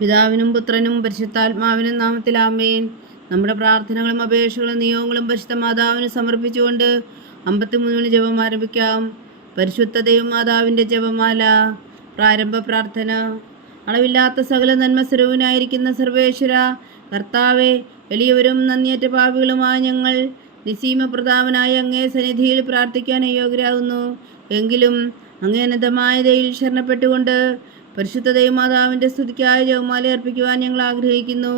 പിതാവിനും പുത്രനും പരിശുദ്ധാത്മാവിനും നാമത്തിൽ ആമേൻ. നമ്മുടെ പ്രാർത്ഥനകളും അപേക്ഷകളും നിയോഗങ്ങളും പരിശുദ്ധ മാതാവിന് സമർപ്പിച്ചുകൊണ്ട് 53 ജപം ആരംഭിക്കാം. പരിശുദ്ധ ദൈവമാതാവിൻ്റെ ജപമാല. പ്രാരംഭ പ്രാർത്ഥന. അളവില്ലാത്ത സകല നന്മസ്വരൂപനായിരിക്കുന്ന സർവേശ്വര കർത്താവെ, എളിയവരും നന്ദിയേറ്റ പാപികളുമായ ഞങ്ങൾ നിസീമപ്രതാപനായ അങ്ങേ സന്നിധിയിൽ പ്രാർത്ഥിക്കാൻ അയോഗ്യരാകുന്നു. എങ്കിലും അങ്ങേ അനന്തമായ ദയയിൽ ശരണപ്പെട്ടുകൊണ്ട് പരിശുദ്ധ ദൈവമാതാവിൻ്റെ സ്തുതിക്കായ ജപമാല അർപ്പിക്കുവാൻ ഞങ്ങൾ ആഗ്രഹിക്കുന്നു.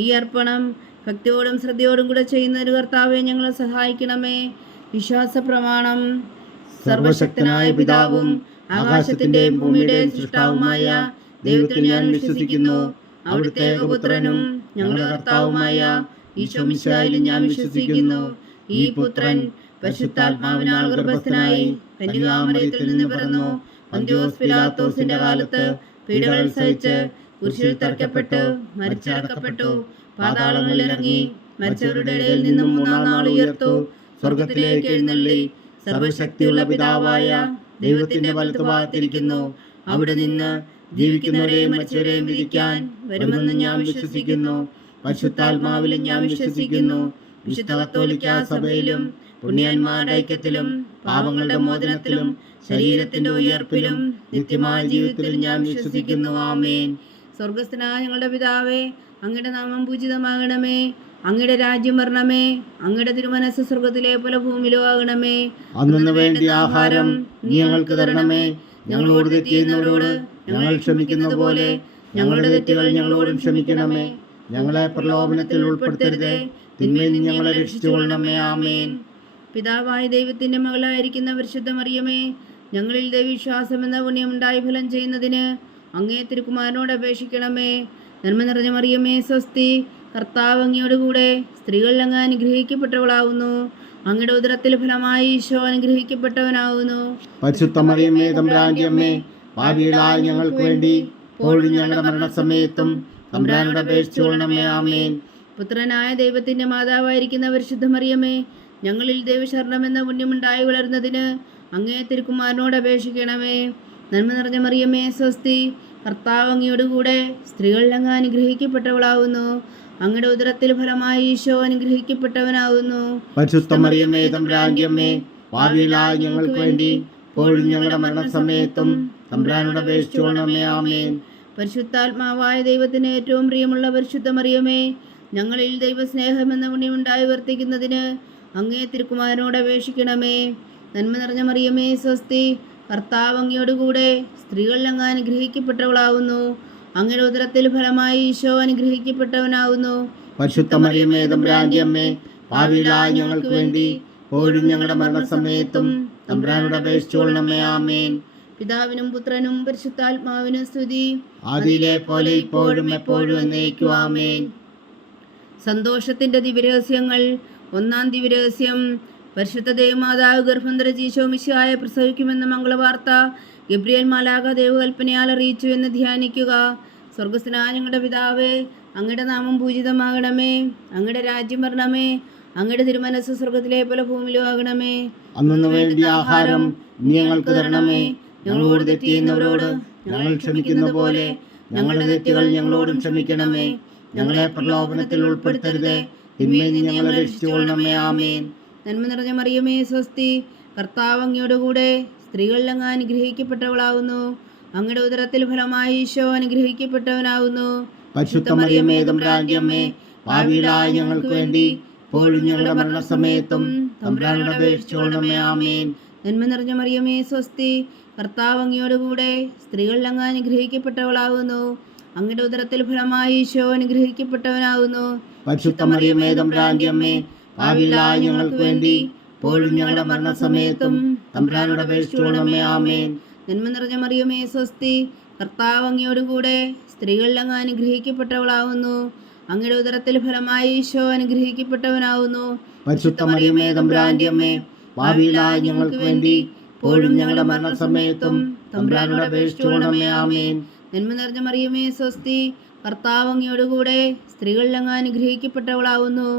ഈ അർപ്പണം ഭക്തിയോടും ശ്രദ്ധയോടും കൂടെ ചെയ്യുന്നതിന് കർത്താവെ ഞങ്ങളെ സഹായിക്കണമേ. വിശ്വാസ പ്രമാണം. സർവശക്തനായ പിതാവും ആകാശത്തിൻ്റെയും ഭൂമിയുടെയും സൃഷ്ടാവുമായ ദൈവത്തിൽ ഞാൻ വിശ്വസിക്കുന്നു. അവിടുത്തെ ഏകപുത്രനും ഞങ്ങളുടെ കർത്താവുമായ ഈശോ മിശിഹായിലും ഞാൻ വിശ്വസിക്കുന്നു. ഈ പുത്രൻ പരിശുദ്ധാത്മാവിനാൽ ഗർഭസ്ഥനായി കന്യകാമറിയത്തിൽ നിന്ന് പിറന്നു. പന്തിയോസ് പിലാത്തോസിന്റെ കാലത്ത് പീഡകൾ സഹിച്ച് കുരിശിൽ തറയ്ക്കപ്പെട്ടു മരിച്ചടക്കപ്പെട്ടു. പാതാളങ്ങളിൽ ഇറങ്ങി മരിച്ചവരുടെ ഇടയിൽ നിന്നും 3-ാം നാൾ ഉയർത്തു. സ്വർഗത്തിലേക്ക് എഴുന്നള്ളി സർവശക്തിയുള്ള പിതാവായ ദൈവത്തിന്റെ വലത്തുഭാഗത്തിരിക്കുന്നു. അവിടെ നിന്ന് ജീവിക്കുന്നവരെയും മരിച്ചവരെയും വിധിക്കാൻ വരുമെന്ന് ഞാൻ വിശ്വസിക്കുന്നു. പരിശുദ്ധാത്മാവിലും ഞാൻ വിശ്വസിക്കുന്നു. വിശുദ്ധ കത്തോലിക്കാ സഭയിലും പുണ്യന്മാരുടെ ഐക്യത്തിലും പാപങ്ങളുടെ മോചനത്തിലും ശരീരത്തിന്റെ ഉയർപ്പിലും നിത്യമായ ജീവിതത്തിലും ഞാൻ വിശ്വസിക്കുന്നു. ആമേൻ. സ്വർഗസ്ഥനായ ഞങ്ങളുടെ പിതാവേ, അങ്ങയുടെ നാമം പൂജിതമാകണമേ. അങ്ങയുടെ രാജ്യം വരണമേ. അങ്ങയുടെ തിരുമനസ്സ് സ്വർഗത്തിലെ പോലെ ഭൂമിയിലോ ആകണമേ. അന്നു വേണ്ടിയ ആഹാരം നീ ഞങ്ങൾക്ക് തരണമേ. ഞങ്ങളോട് തെറ്റ് ചെയ്യുന്നവരോട് ഞങ്ങൾ ക്ഷമിക്കുന്നത് പോലെ ഞങ്ങളുടെ തെറ്റുകൾ ഞങ്ങളോടും ക്ഷമിക്കണമേ. ഞങ്ങളെ പ്രലോഭനത്തിൽ ഉൾപ്പെടുത്തരുതേ, തിന്മയിൽ നിന്ന് ഞങ്ങളെ രക്ഷിച്ചുകൊള്ളണമേ. ആമേൻ. പിതാവായ ദൈവത്തിന്റെ മകളായിരിക്കുന്ന പരിശുദ്ധ മറിയമേ, ഞങ്ങളിൽ ദൈവവിശ്വാസം എന്ന പുണ്യമുണ്ടായി ഫലം ചെയ്യുന്നതിന് അങ്ങേ തിരുക്കുമാരനോട് അപേക്ഷിക്കണമേ. നന്മ നിറഞ്ഞ മറിയമേ, സ്വസ്തി. കർത്താവ് അങ്ങയോടുകൂടെ സ്ത്രീകൾ അങ്ങ് അനുഗ്രഹിക്കപ്പെട്ടവളാവുന്നു. അങ്ങയുടെ ഉദരത്തിൽ ഫലമായി ഈശോ അനുഗ്രഹിക്കപ്പെട്ടവനാവുന്നു. പരിശുദ്ധ മറിയമേ, തമ്പുരാന്റെ അമ്മേ, പാപികളായ ഞങ്ങൾക്ക് വേണ്ടി ഇപ്പോഴും ഞങ്ങളുടെ മരണസമയത്തും തമ്പുരാനോട് അപേക്ഷിച്ചുകൊള്ളണമേ. ആമേൻ. പുത്രനായ ദൈവത്തിന്റെ മാതാവായിരിക്കുന്ന പരിശുദ്ധ മറിയമേ, ഞങ്ങളിൽ ദൈവശരണം എന്ന പുണ്യമുണ്ടായി വളരുന്നതിന് അങ്ങേ തിരുക്കുമാരനോട് അപേക്ഷിക്കണമേ. നന്മ നിറഞ്ഞ മറിയമേ, സ്വസ്തി. കർത്താവ് അങ്ങയോടുകൂടെ സ്ത്രീകൾ അങ്ങ് അനുഗ്രഹിക്കപ്പെട്ടവളാവുന്നു. അങ്ങയുടെ ഉദരത്തിൽ ഫലമായി ഈശോ അനുഗ്രഹിക്കപ്പെട്ടവനാവുന്നു. പരിശുദ്ധ മറിയമേ, തമ്പുരാന്റെ അമ്മേ, പാപികളായ ഞങ്ങൾക്ക് വേണ്ടി ഇപ്പോഴും ഞങ്ങളുടെ മരണസമയത്തും തമ്പുരാനോട് അപേക്ഷിച്ചുകൊള്ളണമേ. ആമേൻ. പരിശുദ്ധാത്മാവായ ദൈവത്തിന് ഏറ്റവും പ്രിയമുള്ള പരിശുദ്ധ മറിയമേ, ഞങ്ങളിൽ ദൈവസ്നേഹം എന്ന പുണ്യമുണ്ടായി വർത്തിക്കുന്നതിന് അങ്ങേ തിരുക്കുമാരനോട് അപേക്ഷിക്കണമേ. നന്മ നിറഞ്ഞ മറിയമേ, സ്വസ്തി. കർത്താവ് അങ്ങയോടുകൂടെ സ്ത്രീകൾ അങ്ങ് അനുഗ്രഹിക്കപ്പെട്ടവളാവുന്നു. അങ്ങയുടെ ഉദരത്തിൽ ഫലമായി ഈശോ അനുഗ്രഹിക്കപ്പെട്ടവനാവുന്നു. പരിശുദ്ധ മറിയമേ, തമ്പുരാന്റെ അമ്മേ, പാപികളായ ഞങ്ങൾക്ക് വേണ്ടി ഇപ്പോഴും ഞങ്ങളുടെ മരണസമയത്തും തമ്പുരാനോട് അപേക്ഷിച്ചുകൊള്ളണമേ. ആമേൻ. പിതാവിനും പുത്രനും പരിശുദ്ധാത്മാവിനും സ്തുതി. ആദിയിലെ പോലെ ഇപ്പോഴും എപ്പോഴും എന്നേക്കും. ആമേൻ. സന്തോഷത്തിന്റെ ദിവ്യരഹസ്യങ്ങൾ. 1-ാം ദിവ്യരഹസ്യം. പരിശുദ്ധ ദൈവമാതാവ് ഗർഭം ധരിച്ച് ഈശോ മിശിഹായെ പ്രസവിക്കുമെന്ന മംഗളവാർത്ത ഗബ്രിയേൽ മാലാഖ ദൈവകൽപ്പനയാൽ അറിയിച്ചു എന്ന് ധ്യാനിക്കുക. സ്വർഗസ്ഥനായ ഞങ്ങളുടെ പിതാവേ, അങ്ങയുടെ നാമം പൂജിതമാകണമേ. അങ്ങയുടെ രാജ്യം വരണമേ. അങ്ങയുടെ തിരുമനസ്സ് സ്വർഗത്തിലെ പോലെ ഭൂമിയിലും ആകണമേ. അന്നു വേണ്ടിയ ആഹാരം നീ ഞങ്ങൾക്ക് തരണമേ. ഞങ്ങളോട് തെറ്റ് ചെയ്യുന്നവരോട് ഞങ്ങൾ ക്ഷമിക്കുന്ന പോലെ ഞങ്ങളുടെ തെറ്റുകൾ ഞങ്ങളോടും ക്ഷമിക്കണമേ. ഞങ്ങളെ പ്രലോഭനത്തിൽ ഉൾപ്പെടുത്തരുതേ, തിന്മയിൽ നിന്ന് ഞങ്ങളെ രക്ഷിച്ചുകൊള്ളണമേ. ആമേൻ. നന്മ നിറഞ്ഞ മറിയമേ, സ്വസ്തി. കർത്താവ് അങ്ങയോടുകൂടെ സ്ത്രീകൾ അങ്ങ് അനുഗ്രഹിക്കപ്പെട്ടവളാവുന്നു. അങ്ങയുടെ ഉദരത്തിൽ ഫലമായി ഈശോ അനുഗ്രഹിക്കപ്പെട്ടവനാവുന്നു. പരിശുദ്ധ മറിയമേ, തമ്പുരാന്റെ അമ്മേ, പാപികളായ ഞങ്ങൾക്ക് വേണ്ടി ഇപ്പോഴും ഞങ്ങളുടെ മരണസമയത്തും തമ്പുരാനോട് അപേക്ഷിച്ചുകൊള്ളണമേ. ആമേൻ. നന്മ നിറഞ്ഞ മറിയമേ, സ്വസ്തി. കർത്താവ് അങ്ങയോടുകൂടെ സ്ത്രീകൾ അങ്ങ് അനുഗ്രഹിക്കപ്പെട്ടവളാവുന്നു. അങ്ങയുടെ ഉദരത്തിൽ ഫലമായി ഈശോ അനുഗ്രഹിക്കപ്പെട്ടവനാവുന്നു. പരിശുദ്ധ മറിയമേ, തമ്പുരാന്റെ അമ്മേ, പാപികളായ ഞങ്ങൾക്ക് വേണ്ടി ഇപ്പോഴും ഞങ്ങളുടെ മരണസമയത്തും തമ്പുരാനോട് അപേക്ഷിച്ചുകൊള്ളണമേ. ആമേൻ. നന്മ നിറഞ്ഞ മറിയമേ, സ്വസ്തി. കർത്താവ് അങ്ങയോടുകൂടെ സ്ത്രീകൾ അങ്ങ് അനുഗ്രഹിക്കപ്പെട്ടവളാവുന്നു. അങ്ങയുടെ ഉദരത്തിൽ ഫലമായി ഈശോ അനുഗ്രഹിക്കപ്പെട്ടവനാവുന്നു. പരിശുദ്ധ മറിയമേ, തമ്പുരാന്റെ അമ്മേ, പാപികളായ ഞങ്ങൾക്ക് വേണ്ടി ഇപ്പോഴും ഞങ്ങളുടെ മരണസമയത്തും തമ്പുരാനോട് അപേക്ഷിച്ചുകൊള്ളണമേ. ആമേൻ. നന്മ നിറഞ്ഞ മറിയമേ, സ്വസ്തി. കർത്താവ് അങ്ങയോടുകൂടെ സ്ത്രീകൾ അങ്ങ് അനുഗ്രഹിക്കപ്പെട്ടവളാവുന്നു.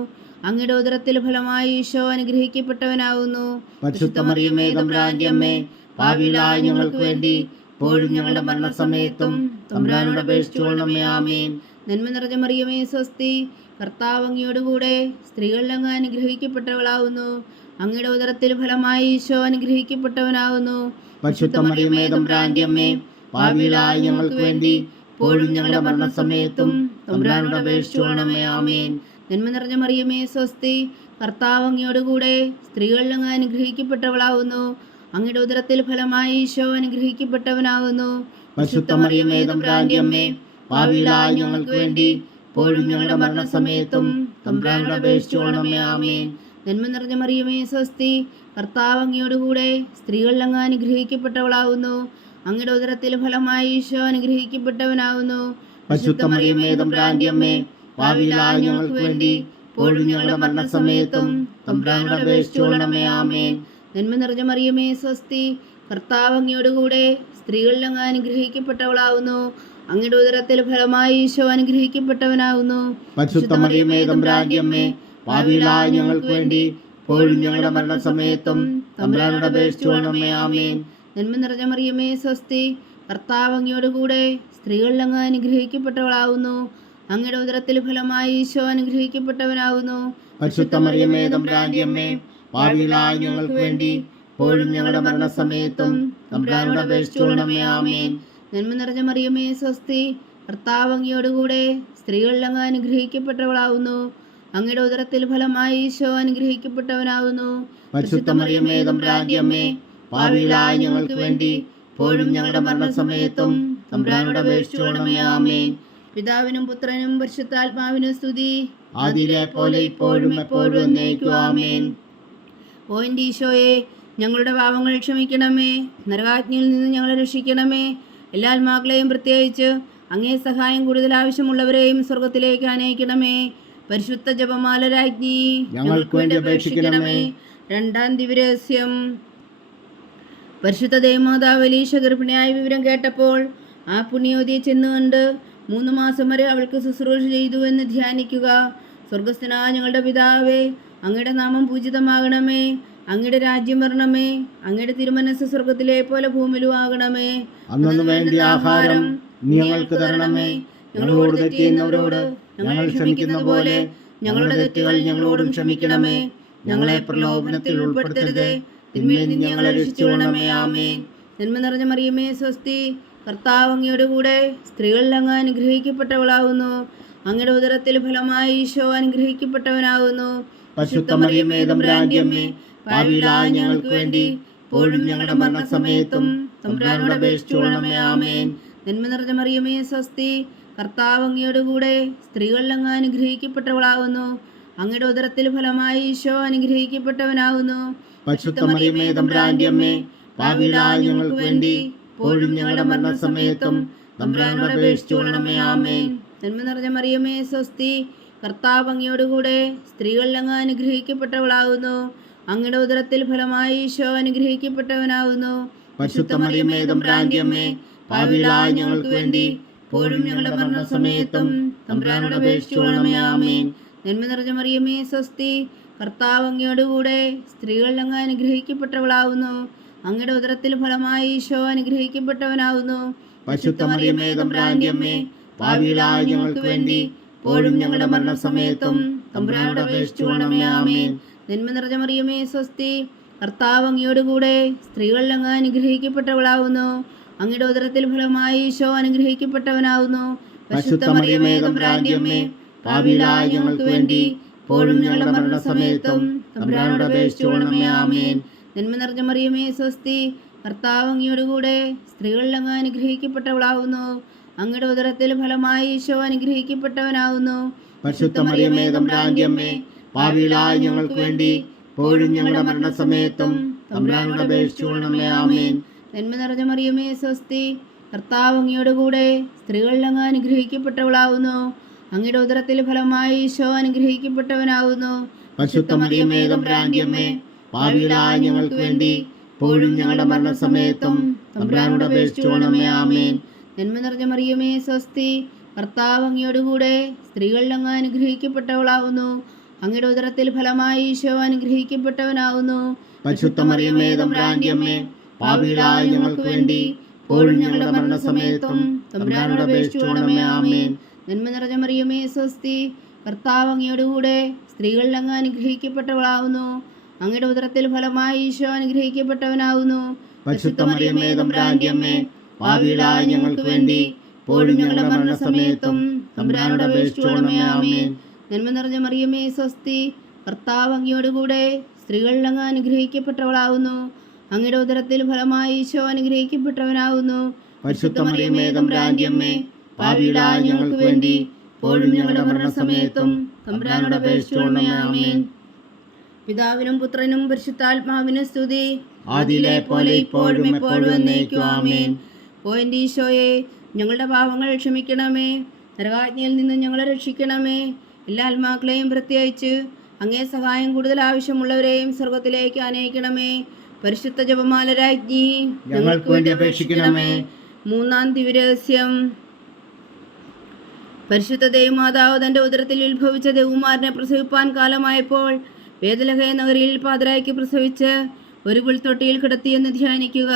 അങ്ങയുടെ ഉദരത്തിൽ ഫലമായി ഈശോ അനുഗ്രഹിക്കപ്പെട്ടവനാവുന്നു. പരിശുദ്ധ മറിയമേ, തമ്പുരാന്റെ അമ്മേ, പാപികളായ ഞങ്ങൾക്ക് വേണ്ടി ഇപ്പോഴും ഞങ്ങളുടെ മരണസമയത്തും തമ്പുരാനോട് അപേക്ഷിച്ചുകൊള്ളണമേ. ആമേൻ. നന്മ നിറഞ്ഞ മറിയമേ സ്വസ്തി, കർത്താവ് അങ്ങയോടുകൂടെ സ്ത്രീകളിൽ അങ്ങ് അനുഗ്രഹിക്കപ്പെട്ടവളാവുന്നു. അങ്ങയുടെ ഉദരത്തിൽ ഫലമായി ഈശോ അനുഗ്രഹിക്കപ്പെട്ടവനാവുന്നു. പരിശുദ്ധ മറിയമേ തമ്പുരാന്റെ അമ്മേ, പാപികളായ ഞങ്ങൾക്ക് വേണ്ടി ഇപ്പോഴും ഞങ്ങളുടെ മരണസമയത്തും തമ്പുരാനോട് അപേക്ഷിച്ചുകൊള്ളണമേ. ആമേൻ. നന്മ നിറഞ്ഞ മറിയമേ സ്വസ്തി, കർത്താവ് അങ്ങയോടുകൂടെ സ്ത്രീകളിൽ അങ്ങ് അനുഗ്രഹിക്കപ്പെട്ടവളാവുന്നു. അങ്ങയുടെ ഉദരത്തിൽ ഫലമായി ഈശോ അനുഗ്രഹിക്കപ്പെട്ടവനാവുന്നു. പരിശുദ്ധ മറിയമേ തമ്പുരാന്റെ അമ്മേ, പാപികളായ ഞങ്ങൾക്ക് വേണ്ടി ഇപ്പോഴും ഞങ്ങളുടെ മരണസമയത്തും തമ്പുരാനോട് അപേക്ഷിച്ചുകൊള്ളണമേ. ആമേൻ. നന്മ നിറഞ്ഞ മറിയമേ സ്വസ്തി, കർത്താവ് അങ്ങയോടുകൂടെ സ്ത്രീകളിൽ അങ്ങ് അനുഗ്രഹിക്കപ്പെട്ടവളാവുന്നു. അങ്ങയുടെ ഉദരത്തിൽ ഫലമായി ഈശോ അനുഗ്രഹിക്കപ്പെട്ടവനാവുന്നു. പരിശുദ്ധ മറിയമേ തമ്പുരാന്റെ അമ്മേ, പാപികളായ ഞങ്ങൾക്ക് വേണ്ടി ഇപ്പോഴും ഞങ്ങളുടെ മരണസമയത്തും തമ്പുരാനോട് അപേക്ഷിച്ചുകൊള്ളണമേ. ആമേൻ. നന്മ നിറഞ്ഞ മറിയമേ സ്വസ്തി, കർത്താവ് അങ്ങയോടുകൂടെ സ്ത്രീകളിൽ അങ്ങ് അനുഗ്രഹിക്കപ്പെട്ടവളാവുന്നു. അങ്ങയുടെ ഉദരത്തിൽ ഫലമായി ഈശോ അനുഗ്രഹിക്കപ്പെട്ടവനാവുന്നു. പരിശുദ്ധ മറിയമേ തമ്പുരാന്റെ അമ്മേ, പാപികളായ ഞങ്ങൾക്ക് വേണ്ടി ഇപ്പോഴും ഞങ്ങളുടെ മരണസമയത്തും തമ്പുരാനോട് അപേക്ഷിച്ചുകൊള്ളണമേ. ആമേൻ. നന്മ നിറഞ്ഞ മറിയമേ സ്വസ്തി, കർത്താവ് അങ്ങയോടുകൂടെ സ്ത്രീകളിൽ അങ്ങ് അനുഗ്രഹിക്കപ്പെട്ടവളാവുന്നു. അങ്ങയുടെ ഉദരത്തിൽ ഫലമായി ഈശോ അനുഗ്രഹിക്കപ്പെട്ടവനാവുന്നു. പരിശുദ്ധ മറിയമേ തമ്പുരാന്റെ അമ്മേ, പാപികളായ ഞങ്ങൾക്ക് വേണ്ടി ഇപ്പോഴും ഞങ്ങളുടെ മരണസമയത്തും തമ്പുരാനോട് അപേക്ഷിച്ചുകൊള്ളണമേ. ആമേൻ. നന്മ നിറഞ്ഞ മറിയമേ സ്വസ്തി, കർത്താവ് അങ്ങയോടുകൂടെ സ്ത്രീകളിൽ അങ്ങ് അനുഗ്രഹിക്കപ്പെട്ടവളാവുന്നു. അങ്ങയുടെ ഉദരത്തിൽ ഫലമായി ഈശോ അനുഗ്രഹിക്കപ്പെട്ടവനാവുന്നു. പരിശുദ്ധ മറിയമേ തമ്പുരാന്റെ അമ്മേ, പാപികളായ ഞങ്ങൾക്ക് വേണ്ടി ഇപ്പോഴും ഞങ്ങളുടെ മരണസമയത്തും തമ്പുരാനോട് അപേക്ഷിച്ചുകൊള്ളണമേ. ആമേൻ. പിതാവിനും പുത്രനും പരിശുദ്ധാത്മാവിനും സ്തുതി, ആദിയിലെ പോലെ ഇപ്പോഴും എപ്പോഴും എന്നേക്കും. ആമേൻ. ഓ എൻ്റെ ഈശോയെ, ഞങ്ങളുടെ പാപങ്ങൾ ക്ഷമിക്കണമേ. നരകാജ്ഞയിൽ നിന്ന് ഞങ്ങളെ രക്ഷിക്കണമേ. എല്ലാ ആത്മാക്കളെയും, പ്രത്യേകിച്ച് അങ്ങേ സഹായം കൂടുതൽ ആവശ്യമുള്ളവരെയും സ്വർഗത്തിലേക്ക് ആനയിക്കണമേ. പരിശുദ്ധ ജപമാല രാജ്ഞി, ഞങ്ങൾക്ക് വേണ്ടി അപേക്ഷിക്കണമേ. രണ്ടാം ദിവരഹസ്യം. പരിശുദ്ധ ദേവമാതാവ് എലീശ ഗർഭിണിയായ വിവരം കേട്ടപ്പോൾ ആ പുണ്യവതിയെ ചെന്നുകണ്ട് 3 മാസം വരെ അവൾക്ക് ശുശ്രൂഷ ചെയ്തു എന്ന് ധ്യാനിക്കുക. സ്വർഗസ്ഥനായ ഞങ്ങളുടെ പിതാവേ, അങ്ങയുടെ നാമം പൂജിതമാകണമേ. അങ്ങയുടെ രാജ്യം വരണമേ. അങ്ങയുടെ തിരുമനസ് സ്വർഗത്തിലെ പോലെ ഭൂമിയിലും ആകണമേ. അന്നു വേണ്ട ആഹാരം ഞങ്ങൾക്ക് തരണമേ. ഞങ്ങളോട് തെറ്റ് ചെയ്യുന്നവരോട് ഞങ്ങൾ ക്ഷമിക്കുന്ന പോലെ ഞങ്ങളുടെ തെറ്റുകൾ ഞങ്ങളോടും ക്ഷമിക്കണമേ. ഞങ്ങളെ പ്രലോഭനത്തിൽ ഉൾപ്പെടുത്തരുതേ, തിന്മയിൽ നിന്ന് ഞങ്ങളെ രക്ഷിച്ചുകൊള്ളണമേ. ആമേൻ. നന്മ നിറഞ്ഞ മറിയമേ സ്വസ്തി, കർത്താവ് അങ്ങയുടെ കൂടെ സ്ത്രീകളിൽ അങ്ങ് അനുഗ്രഹിക്കപ്പെട്ടവളാവുന്നു. അങ്ങയുടെ ഉദരത്തിൽ ഫലമായി ഈശോ അനുഗ്രഹിക്കപ്പെട്ടവനാവുന്നു. പരിശുദ്ധ മറിയമേ തമ്പുരാന്റെ അമ്മേ, പാപികളായ ഞങ്ങൾക്ക് വേണ്ടി ഇപ്പോഴും ഞങ്ങളുടെ മരണസമയത്തും തമ്പുരാനോട് അപേക്ഷിച്ചുകൊള്ളണമേ. ആമേൻ. നന്മ നിറഞ്ഞ മറിയമേ സ്വസ്തി, കർത്താവ് അങ്ങയുടെ കൂടെ സ്ത്രീകളിൽ അങ്ങ് അനുഗ്രഹിക്കപ്പെട്ടവളാവുന്നു. അങ്ങയുടെ ഉദരത്തിൽ ഫലമായി ഈശോ അനുഗ്രഹിക്കപ്പെട്ടവനാവുന്നു. പരിശുദ്ധ മറിയമേ തമ്പുരാന്റെ അമ്മേ, പാപികളായ ഞങ്ങൾക്ക് വേണ്ടി ഇപ്പോഴും ഞങ്ങളുടെ മരണസമയത്തും തമ്പുരാനോട് അപേക്ഷിച്ചുകൊള്ളണമേ. ആമേൻ. നന്മ നിറഞ്ഞ മറിയമേ സ്വസ്തി, കർത്താവ് അങ്ങയോടുകൂടെ സ്ത്രീകളിൽ അങ്ങ് അനുഗ്രഹിക്കപ്പെട്ടവളാവുന്നു. അങ്ങയുടെ ഉദരത്തിൽ ഫലമായി ഈശോ അനുഗ്രഹിക്കപ്പെട്ടവനാവുന്നു. പരിശുദ്ധ മറിയമേ തമ്പുരാന്റെ അമ്മേ, പാപികളായ ഞങ്ങൾക്ക് വേണ്ടി ഇപ്പോഴും ഞങ്ങളുടെ മരണസമയത്തും തമ്പുരാനോട് അപേക്ഷിച്ചുകൊള്ളണമേ. ആമേൻ. നന്മ നിറഞ്ഞ മറിയമേ സ്വസ്തി, കർത്താവ് അങ്ങയോടുകൂടെ സ്ത്രീകളിൽ അങ്ങ് അനുഗ്രഹിക്കപ്പെട്ടവളാവുന്നു. അങ്ങയുടെ ഉദരത്തിൽ ഫലമായി ഈശോ അനുഗ്രഹിക്കപ്പെട്ടവനാവുന്നു. പരിശുദ്ധ മറിയമേ തമ്പുരാന്റെ അമ്മേ, പാപികളായ ഞങ്ങൾക്ക് വേണ്ടി ഇപ്പോഴും ഞങ്ങളുടെ മരണസമയത്തും തമ്പുരാനോട് അപേക്ഷിച്ചുകൊള്ളണമേ. ആമേൻ. നന്മ നിറഞ്ഞ മറിയമേ സ്വസ്തി, കർത്താവ് അങ്ങയോടുകൂടെ സ്ത്രീകളിൽ അങ്ങ് അനുഗ്രഹിക്കപ്പെട്ടവളാവുന്നു. അങ്ങയുടെ ഉദരത്തിൽ ഫലമായി ഈശോ അനുഗ്രഹിക്കപ്പെട്ടവനാവുന്നു. പരിശുദ്ധ മറിയമേ തമ്പുരാന്റെ അമ്മേ, പാപികളായ ഞങ്ങൾക്ക് വേണ്ടി ഇപ്പോഴും ഞങ്ങളുടെ മരണസമയത്തും തമ്പുരാനോട് അപേക്ഷിച്ചുകൊള്ളണമേ. ആമേൻ. നന്മ നിറഞ്ഞ മറിയമേ സ്വസ്തി, കർത്താവ് അങ്ങയോടുകൂടെ സ്ത്രീകളിൽ അങ്ങ് അനുഗ്രഹിക്കപ്പെട്ടവളാവുന്നു. അങ്ങയുടെ ഉദരത്തിൽ ഫലമായി ഈശോ അനുഗ്രഹിക്കപ്പെട്ടവനാവുന്നു. പരിശുദ്ധ മറിയമേ തമ്പുരാന്റെ അമ്മേ, പാപികളായ ഞങ്ങൾക്ക് വേണ്ടി ഇപ്പോഴും ഞങ്ങളുടെ മരണസമയത്തും തമ്പുരാനോട് അപേക്ഷിച്ചുകൊള്ളണമേ. ആമേൻ. നന്മ നിറഞ്ഞ മറിയമേ സ്വസ്തി, കർത്താവ് അങ്ങയോടുകൂടെ സ്ത്രീകളിൽ അങ്ങ് അനുഗ്രഹിക്കപ്പെട്ടവളാവുന്നു. അങ്ങയുടെ ഉദരത്തിൽ ഫലമായി ഈശോ അനുഗ്രഹിക്കപ്പെട്ടവനാവുന്നു. പരിശുദ്ധ മറിയമേ തമ്പുരാന്റെ അമ്മേ, പാപികളായ ഞങ്ങൾക്ക് വേണ്ടി ഇപ്പോഴും ഞങ്ങളുടെ മരണസമയത്തും തമ്പുരാനോട് അപേക്ഷിച്ചുകൊള്ളണമേ. ആമേൻ. നന്മ നിറഞ്ഞ മറിയമേ സ്വസ്തി, കർത്താവ് അങ്ങയോടുകൂടെ സ്ത്രീകളിൽ അങ്ങ് അനുഗ്രഹിക്കപ്പെട്ടവളാവുന്നു. അങ്ങയുടെ ഉദരത്തിൽ ഫലമായി ഈശോ അനുഗ്രഹിക്കപ്പെട്ടവനാവുന്നു. പരിശുദ്ധ മറിയമേ തമ്പുരാന്റെ അമ്മേ, പാപികളായ ഞങ്ങൾക്ക് വേണ്ടി ഇപ്പോഴും ഞങ്ങളുടെ മരണസമയത്തും തമ്പുരാനോട് അപേക്ഷിച്ചുകൊള്ളണമേ. ആമേൻ. നന്മ നിറഞ്ഞ മറിയമേ സ്വസ്തി, കർത്താവ് അങ്ങയോടുകൂടെ സ്ത്രീകളിൽ അങ്ങ് അനുഗ്രഹിക്കപ്പെട്ടവളാവുന്നു. അങ്ങയുടെ ഉദരത്തിൽ ഫലമായി ഈശോ അനുഗ്രഹിക്കപ്പെട്ടവനാവുന്നു. പരിശുദ്ധ മറിയമേ തമ്പുരാന്റെ അമ്മേ, പാപികളായ ഞങ്ങൾക്ക് വേണ്ടി ഇപ്പോഴും ഞങ്ങളുടെ മരണസമയത്തും തമ്പുരാനോട് അപേക്ഷിച്ചുകൊള്ളണമേ. ആമേൻ. നന്മ നിറഞ്ഞ മറിയമേ സ്വസ്തി, കർത്താവ് അങ്ങയോടുകൂടെ സ്ത്രീകളിൽ അങ്ങ് അനുഗ്രഹിക്കപ്പെട്ടവളാവുന്നു. അങ്ങയുടെ ഉദരത്തിൽ ഫലമായി ഈശോ അനുഗ്രഹിക്കപ്പെട്ടവനാവുന്നു. പരിശുദ്ധ മറിയമേ തമ്പുരാന്റെ അമ്മേ, പാപികളായ ഞങ്ങൾക്ക് വേണ്ടി ഇപ്പോഴും ഞങ്ങളുടെ മരണസമയത്തും തമ്പുരാനോട് അപേക്ഷിച്ചുകൊള്ളണമേ. ആമേൻ. പിതാവിനും പുത്രനും പരിശുദ്ധാത്മാവിനും സ്തുതി, ആദിയിലെ പോലെ ഇപ്പോഴും എപ്പോഴും എന്നേക്കും. ആമേൻ. ഓ എൻ്റെ ഈശോയെ, ഞങ്ങളുടെ പാപങ്ങൾ ക്ഷമിക്കണമേ, നരകാജ്ഞയിൽ നിന്ന് ഞങ്ങളെ രക്ഷിക്കണമേ. എല്ലാ ആത്മാക്കളെയും പ്രത്യേകിച്ച് അങ്ങേ സഹായം കൂടുതൽ ആവശ്യമുള്ളവരെയും സ്വർഗത്തിലേക്ക് ആനയിക്കണമേ. പരിശുദ്ധ ജപമാല രാജ്ഞി, ഞങ്ങൾക്ക് വേണ്ടി അപേക്ഷിക്കണമേ. മൂന്നാം ദിവ്യരഹസ്യം. പരിശുദ്ധ ദൈവമാതാവ് തൻ്റെ ഉദരത്തിൽ ഉത്ഭവിച്ച ദേവകുമാരനെ പ്രസവിപ്പാൻ കാലമായപ്പോൾ വേദലഹയ നഗരിയിൽ പാതിരായ്ക്ക് പ്രസവിച്ച് ഒരു പുൽത്തൊട്ടിയിൽ കിടത്തിയെന്ന് ധ്യാനിക്കുക.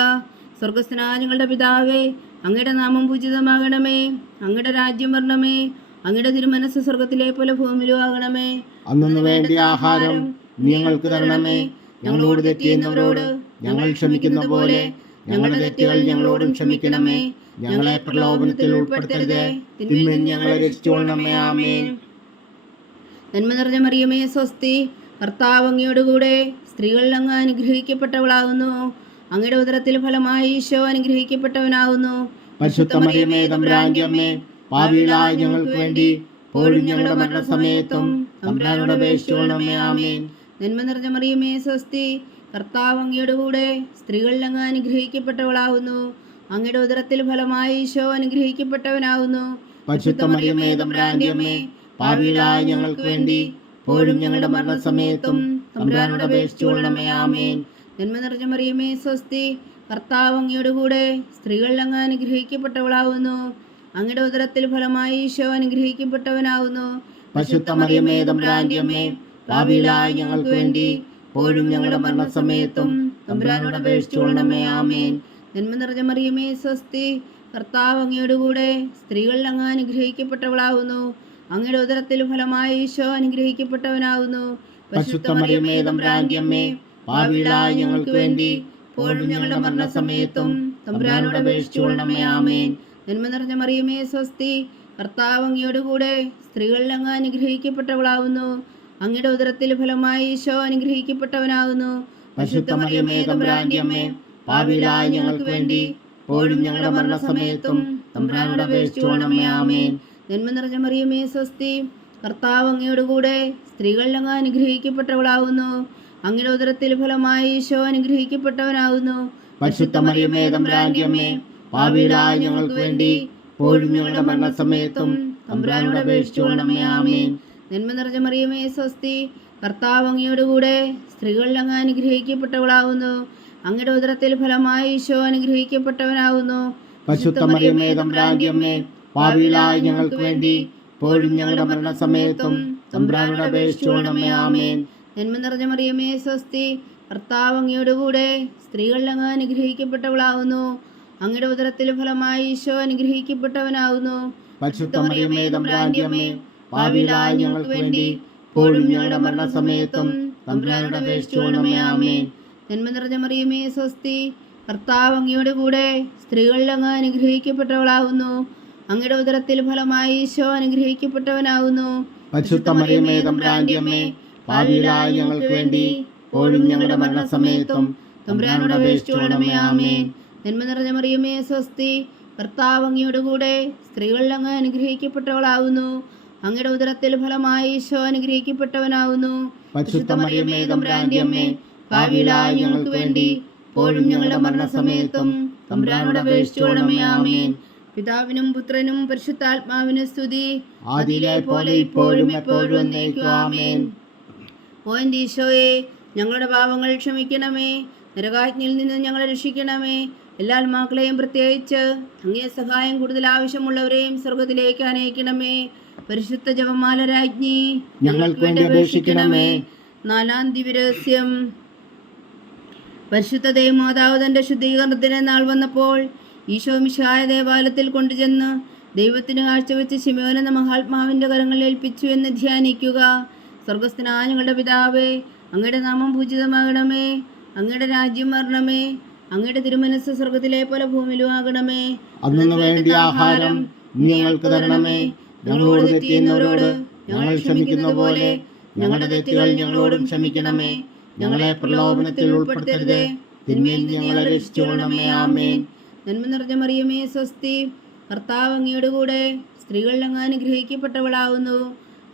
സ്വർഗസ്ഥനായ ഞങ്ങളുടെ പിതാവേ, അങ്ങയുടെ നാമം പൂജിതമാകണമേ. അങ്ങയുടെ രാജ്യം വരണമേ. അങ്ങയുടെ തിരുമനസ് സ്വർഗത്തിലെ പോലെ ഭൂമിയിലും ആകണമേ. അന്നു വേണ്ടിയ ആഹാരം ഞങ്ങൾക്ക് തരണമേ. ഞങ്ങളോട് തെറ്റ് ചെയ്യുന്നവരോട് ഞങ്ങൾ ക്ഷമിക്കുന്ന പോലെ ഞങ്ങളുടെ തെറ്റുകൾ ഞങ്ങളോടും ക്ഷമിക്കണമേ. ഞങ്ങളെ പ്രലോഭനത്തിൽ ഉൾപ്പെടുത്തരുതേ, തിന്മയിൽ ഞങ്ങളെ രക്ഷിച്ചുകൊള്ളണമേ. ആമേൻ. നന്മ നിറഞ്ഞ മറിയമേ സ്വസ്തി, കർത്താവ് അങ്ങയോടുകൂടെ സ്ത്രീകളിൽ അങ്ങ് അനുഗ്രഹിക്കപ്പെട്ടവളാകുന്നു. അങ്ങയുടെ ഉദരത്തിൽ ഫലമായി ഈശോ അനുഗ്രഹിക്കപ്പെട്ടവനാകുന്നു. പരിശുദ്ധ മറിയമേ തമ്പുരാന്റെ അമ്മേ, പാപികളായ ഞങ്ങൾക്ക് വേണ്ടി ഇപ്പോഴും ഞങ്ങളുടെ മരണസമയത്തും തമ്പുരാനോട് അപേക്ഷിച്ചുകൊള്ളണമേ. ആമേൻ. നന്മ നിറഞ്ഞ മറിയമേ സ്വസ്തി, കർത്താവ് അങ്ങയോടുകൂടെ സ്ത്രീകളിൽ അങ്ങ് അനുഗ്രഹിക്കപ്പെട്ടവളാകുന്നു. അങ്ങയുടെ ഉദരത്തിൽ ഫലമായി ഈശോ അനുഗ്രഹിക്കപ്പെട്ടവനാകുന്നു. പരിശുദ്ധ മറിയമേ തമ്പുരാന്റെ അമ്മേ, പാപികളായ ഞങ്ങൾക്ക് വേണ്ടി ഇപ്പോഴും ഞങ്ങളുടെ മരണസമയത്തും തമ്പുരാനോട് അപേക്ഷിച്ചുകൊള്ളണമേ. ആമേൻ. നന്മ നിറഞ്ഞ മറിയമേ സ്വസ്തി, കർത്താവ് അങ്ങയോടുകൂടെ സ്ത്രീകളിൽ അങ്ങ് അനുഗ്രഹിക്കപ്പെട്ടവളാകുന്നു. അങ്ങയുടെ ഉദരത്തിൽ ഫലമായി ഈശോ അനുഗ്രഹിക്കപ്പെട്ടവനാകുന്നു. പരിശുദ്ധ മറിയമേ തമ്പുരാന്റെ അമ്മേ, പാപികളായ ഞങ്ങൾക്ക് വേണ്ടി ഇപ്പോഴും ഞങ്ങളുടെ മരണസമയത്തും തമ്പുരാനോട് അപേക്ഷിച്ചുകൊള്ളണമേ. ആമേൻ. നന്മ നിറഞ്ഞ മറിയമേ സ്വസ്തി, കർത്താവ് അങ്ങയോടുകൂടെ സ്ത്രീകളിൽ അങ്ങ് അനുഗ്രഹിക്കപ്പെട്ടവളാകുന്നു. അങ്ങയുടെ ഉദരത്തിൽ ഫലമായി ഈശോ അനുഗ്രഹിക്കപ്പെട്ടവനാകുന്നു. പരിശുദ്ധ മറിയമേ തമ്പുരാന്റെ അമ്മേ, പാപികളായ ഞങ്ങൾക്ക് വേണ്ടി ഇപ്പോഴും ഞങ്ങളുടെ മരണസമയത്തും തമ്പുരാനോട് അപേക്ഷിച്ചുകൊള്ളണമേ. ആമേൻ. നന്മ നിറഞ്ഞ മറിയമേ സ്വസ്തി, കർത്താവ് അങ്ങയോടുകൂടെ സ്ത്രീകളിൽ അങ്ങ് അനുഗ്രഹിക്കപ്പെട്ടവളാകുന്നു. അങ്ങയുടെ ഉദരത്തിൽ ഫലമായി ഈശോ അനുഗ്രഹിക്കപ്പെട്ടവനാകുന്നു. പരിശുദ്ധ മറിയമേ തമ്പുരാന്റെ അമ്മേ, പാപികളായ ഞങ്ങൾക്ക് വേണ്ടി ഇപ്പോഴും ഞങ്ങളുടെ മരണസമയത്തും തമ്പുരാനോട് അപേക്ഷിച്ചുകൊള്ളണമേ. ആമേൻ. നന്മ നിറഞ്ഞ മറിയമേ സ്വസ്തി, കർത്താവ് അങ്ങയോടുകൂടെ സ്ത്രീകളിൽ അങ്ങ് അനുഗ്രഹിക്കപ്പെട്ടവളാകുന്നു. അങ്ങയുടെ ഉദരത്തിൽ ഫലമായി ഈശോ അനുഗ്രഹിക്കപ്പെട്ടവനാകുന്നു. പരിശുദ്ധ മറിയമേ തമ്പുരാന്റെ അമ്മേ, പാപികളായ ഞങ്ങൾക്ക് വേണ്ടി ഇപ്പോഴും ഞങ്ങളുടെ മരണസമയത്തും തമ്പുരാനോട് അപേക്ഷിച്ചുകൊള്ളണമേ. ആമേൻ. നന്മ നിറഞ്ഞ മറിയമേ സ്വസ്തി, കർത്താവ് അങ്ങയോടുകൂടെ സ്ത്രീകളിൽ അങ്ങ് അനുഗ്രഹിക്കപ്പെട്ടവളാകുന്നു. അങ്ങയുടെ ഉദരത്തിൽ ഫലമായി ഈശോ അനുഗ്രഹിക്കപ്പെട്ടവനാകുന്നു. പരിശുദ്ധ മറിയമേ തമ്പുരാന്റെ അമ്മേ, പാപികളായ ഞങ്ങൾക്ക് വേണ്ടി ഇപ്പോഴും ഞങ്ങളുടെ മരണസമയത്തും തമ്പുരാനോട് അപേക്ഷിച്ചുകൊള്ളണമേ. ആമേൻ. നന്മ നിറഞ്ഞ മറിയമേ സ്വസ്തി, കർത്താവ് അങ്ങയോടുകൂടെ സ്ത്രീകളിൽ അങ്ങ് അനുഗ്രഹിക്കപ്പെട്ടവളാകുന്നു. അങ്ങയുടെ ഉദരത്തിൽ ഫലമായി ഈശോ അനുഗ്രഹിക്കപ്പെട്ടവനാകുന്നു. പരിശുദ്ധ മറിയമേ തമ്പുരാന്റെ അമ്മേ, പാപികളായ ഞങ്ങൾക്ക് വേണ്ടി ഇപ്പോഴും ഞങ്ങളുടെ മരണസമയത്തും തമ്പുരാനോട് അപേക്ഷിച്ചുകൊള്ളണമേ. ആമേൻ. നന്മ നിറഞ്ഞ മറിയമേ സ്വസ്തി, കർത്താവ് അങ്ങയോടുകൂടെ സ്ത്രീകളിൽ അങ്ങ് അനുഗ്രഹിക്കപ്പെട്ടവളാകുന്നു. അങ്ങയുടെ ഉദരത്തിൽ ഫലമായി ഈശോ അനുഗ്രഹിക്കപ്പെട്ടവനാകുന്നു. പരിശുദ്ധ മറിയമേ തമ്പുരാന്റെ അമ്മേ, പാപികളായ ഞങ്ങൾക്ക് വേണ്ടി ഇപ്പോഴും ഞങ്ങളുടെ മരണസമയത്തും തമ്പുരാനോട് അപേക്ഷിച്ചുകൊള്ളണമേ. ആമേൻ. നന്മ നിറഞ്ഞ മറിയമേ സ്വസ്തി, കർത്താവ് അങ്ങയോടുകൂടെ സ്ത്രീകളിൽ അങ്ങ് അനുഗ്രഹിക്കപ്പെട്ടവളാകുന്നു. അങ്ങയുടെ ഉദരത്തിൽ ഫലമായി ഈശോ അനുഗ്രഹിക്കപ്പെട്ടവനാകുന്നു. പരിശുദ്ധ മറിയമേ തമ്പുരാന്റെ അമ്മേ, പാപികളായ ഞങ്ങൾക്ക് വേണ്ടി ഇപ്പോഴും ഞങ്ങളുടെ മരണസമയത്തും തമ്പുരാനോട് അപേക്ഷിച്ചുകൊള്ളണമേ. ആമേൻ. പിതാവിനും പുത്രനും പരിശുദ്ധാത്മാവിനും സ്തുതി, ആദിയിലെ പോലെ ഇപ്പോഴും എപ്പോഴും എന്നേക്കും. ആമേൻ. ഓ എൻ്റെ ഈശോയെ, ഞങ്ങളുടെ പാപങ്ങൾ ക്ഷമിക്കണമേ, നരകാജ്ഞയിൽ നിന്ന് ഞങ്ങളെ രക്ഷിക്കണമേ. എല്ലാ ആത്മാക്കളെയും പ്രത്യേകിച്ച് അങ്ങേ സഹായം കൂടുതൽ ആവശ്യമുള്ളവരെയും സ്വർഗത്തിലേക്ക് അനയിക്കണമേ. പരിശുദ്ധ ജപമാല രാജ്ഞി, ഞങ്ങൾക്ക് വേണ്ടി അപേക്ഷിക്കണമേ. നാലാം ദിവ്യരഹസ്യം. പരിശുദ്ധ ദൈവമാതാവ് തൻ്റെ ശുദ്ധീകരണത്തിന് നാൾ വന്നപ്പോൾ ഈശോ മിശിഹായ ദേവാലയത്തിൽ കൊണ്ടുചെന്ന് ദൈവത്തിന് കാഴ്ചവെച്ച് ശിമോൻ എന്ന മഹാത്മാവിൻ്റെ കരങ്ങളിൽ ഏൽപ്പിച്ചു എന്ന് ധ്യാനിക്കുക. സ്വർഗസ്ഥനായ ഞങ്ങളുടെ പിതാവേ, അങ്ങയുടെ നാമം പൂജിതമാകണമേ. അങ്ങയുടെ രാജ്യം വരണമേ. അങ്ങയുടെ തിരുമനസ്സ് സ്വർഗത്തിലെ പോലെ ഭൂമിയിലും ആകണമേ. അന്നു വേണ്ടിയ ആഹാരം ഞങ്ങൾക്ക് തരണമേ. ഞങ്ങളോട് തെറ്റ് ചെയ്യുന്നവരോട് ഞങ്ങൾ ക്ഷമിക്കുന്ന പോലെ ഞങ്ങളുടെ തെറ്റുകൾ ഞങ്ങളോടും ക്ഷമിക്കണമേ. ഞങ്ങളെ പ്രലോഭനത്തിൽ ഉൾപ്പെടുത്തരുതേ, തിന്മയിൽ ഞങ്ങളെ രക്ഷിച്ചുകൊള്ളണമേ. ആമേൻ. നന്മ നിറഞ്ഞ മറിയമേ, സ്വസ്തി. കർത്താവ് അങ്ങയുടെ കൂടെ സ്ത്രീകളിൽ അങ്ങ് അനുഗ്രഹിക്കപ്പെട്ടവളാവുന്നു.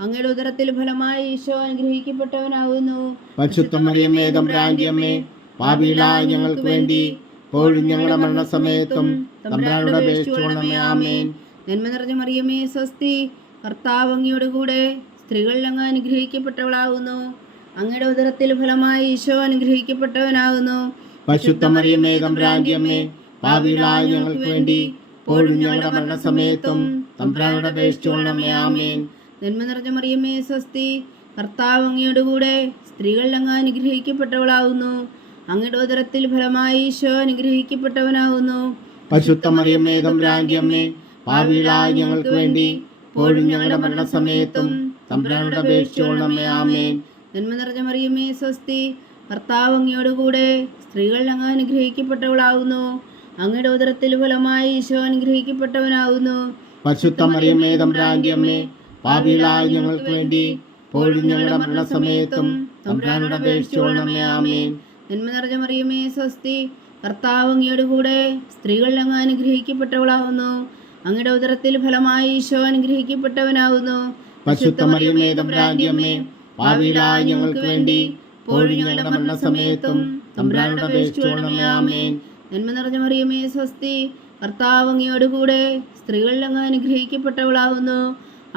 അങ്ങയുടെ ഉദരത്തിൽ ഫലമായി ഈശോ അനുഗ്രഹിക്കപ്പെട്ടവനാവുന്നു. പരിശുദ്ധ മറിയമേ, തമ്പുരാന്റെ അമ്മേ, പാപികളായ ഞങ്ങൾക്ക് വേണ്ടി ഇപ്പോഴും ഞങ്ങളുടെ മരണസമയത്തും തമ്പുരാനോട് അപേക്ഷിച്ചുകൊള്ളണമേ. ആമേൻ. നന്മ നിറഞ്ഞ മറിയമേ, സ്വസ്തി. കർത്താവ് അങ്ങയുടെ കൂടെ സ്ത്രീകളിൽ അങ്ങ് അനുഗ്രഹിക്കപ്പെട്ടവളാവുന്നു. അങ്ങയുടെ ഉദരത്തിൽ ഫലമായി ഈശോ അനുഗ്രഹിക്കപ്പെട്ടവനാകുന്നു. പരിശുദ്ധ മറിയമേ, തമ്പുരാന്റെ അമ്മേ, പാപികളായ ഞങ്ങൾക്ക് വേണ്ടി ഇപ്പോഴും ഞങ്ങളുടെ മരണസമയത്തും തമ്പുരാനോട് അപേക്ഷിച്ചുകൊള്ളണമേ. ആമേൻ. നന്മ നിറഞ്ഞ മറിയമേ, സ്വസ്തി. കർത്താവ് അങ്ങയുടെ കൂടെ സ്ത്രീകളിൽ അങ്ങ് അനുഗ്രഹിക്കപ്പെട്ടവളാവുന്നു. അങ്ങയുടെ ഉദരത്തിൽ ഫലമായി ഈശോ അനുഗ്രഹിക്കപ്പെട്ടവനാകുന്നു. പരിശുദ്ധ മറിയമേ, തമ്പുരാന്റെ അമ്മേ, പാപികളായ ഞങ്ങൾക്ക് വേണ്ടി ഇപ്പോഴും ഞങ്ങളുടെ മരണസമയത്തും തമ്പുരാനോട് അപേക്ഷിച്ചുകൊള്ളണമേ. ആമേൻ. നന്മ നിറഞ്ഞ മറിയമേ, സ്വസ്തി. കർത്താവ് അങ്ങയുടെ കൂടെ സ്ത്രീകളിൽ അങ്ങ് അനുഗ്രഹിക്കപ്പെട്ടവളാവുന്നു. അങ്ങയുടെ ഉദരത്തിൽ ഫലമായി ഈശോ അനുഗ്രഹിക്കപ്പെട്ടവനാകുന്നു. പരിശുദ്ധ മറിയമേ, തമ്പുരാന്റെ അമ്മേ, പാപികളായ ഞങ്ങൾക്ക് വേണ്ടി ഇപ്പോഴും ഞങ്ങളുടെ മരണസമയത്തും തമ്പുരാനോട് അപേക്ഷിച്ചുകൊള്ളണമേ. ആമേൻ. നന്മ നിറഞ്ഞ മറിയമേ, സ്വസ്തി. കർത്താവ് അങ്ങയുടെ കൂടെ സ്ത്രീകളിൽ അങ്ങ് അനുഗ്രഹിക്കപ്പെട്ടവളാവുന്നു. അങ്ങയുടെ ഉദരത്തിൽ ഫലമായി ഈശോ അനുഗ്രഹിക്കപ്പെട്ടവനാകുന്നു. പരിശുദ്ധ മറിയമേ, തമ്പുരാന്റെ അമ്മേ, പാപികളായ ഞങ്ങൾക്ക് വേണ്ടി ഇപ്പോഴും ഞങ്ങളുടെ മരണസമയത്തും തമ്പുരാനോട് അപേക്ഷിച്ചുകൊള്ളണമേ. ആമേൻ. നന്മ നിറഞ്ഞ മറിയമേ, സ്വസ്തി. കർത്താവ് അങ്ങയോട് കൂടെ സ്ത്രീകളിൽ അങ്ങ് അനുഗ്രഹിക്കപ്പെട്ടവളാവുന്നു.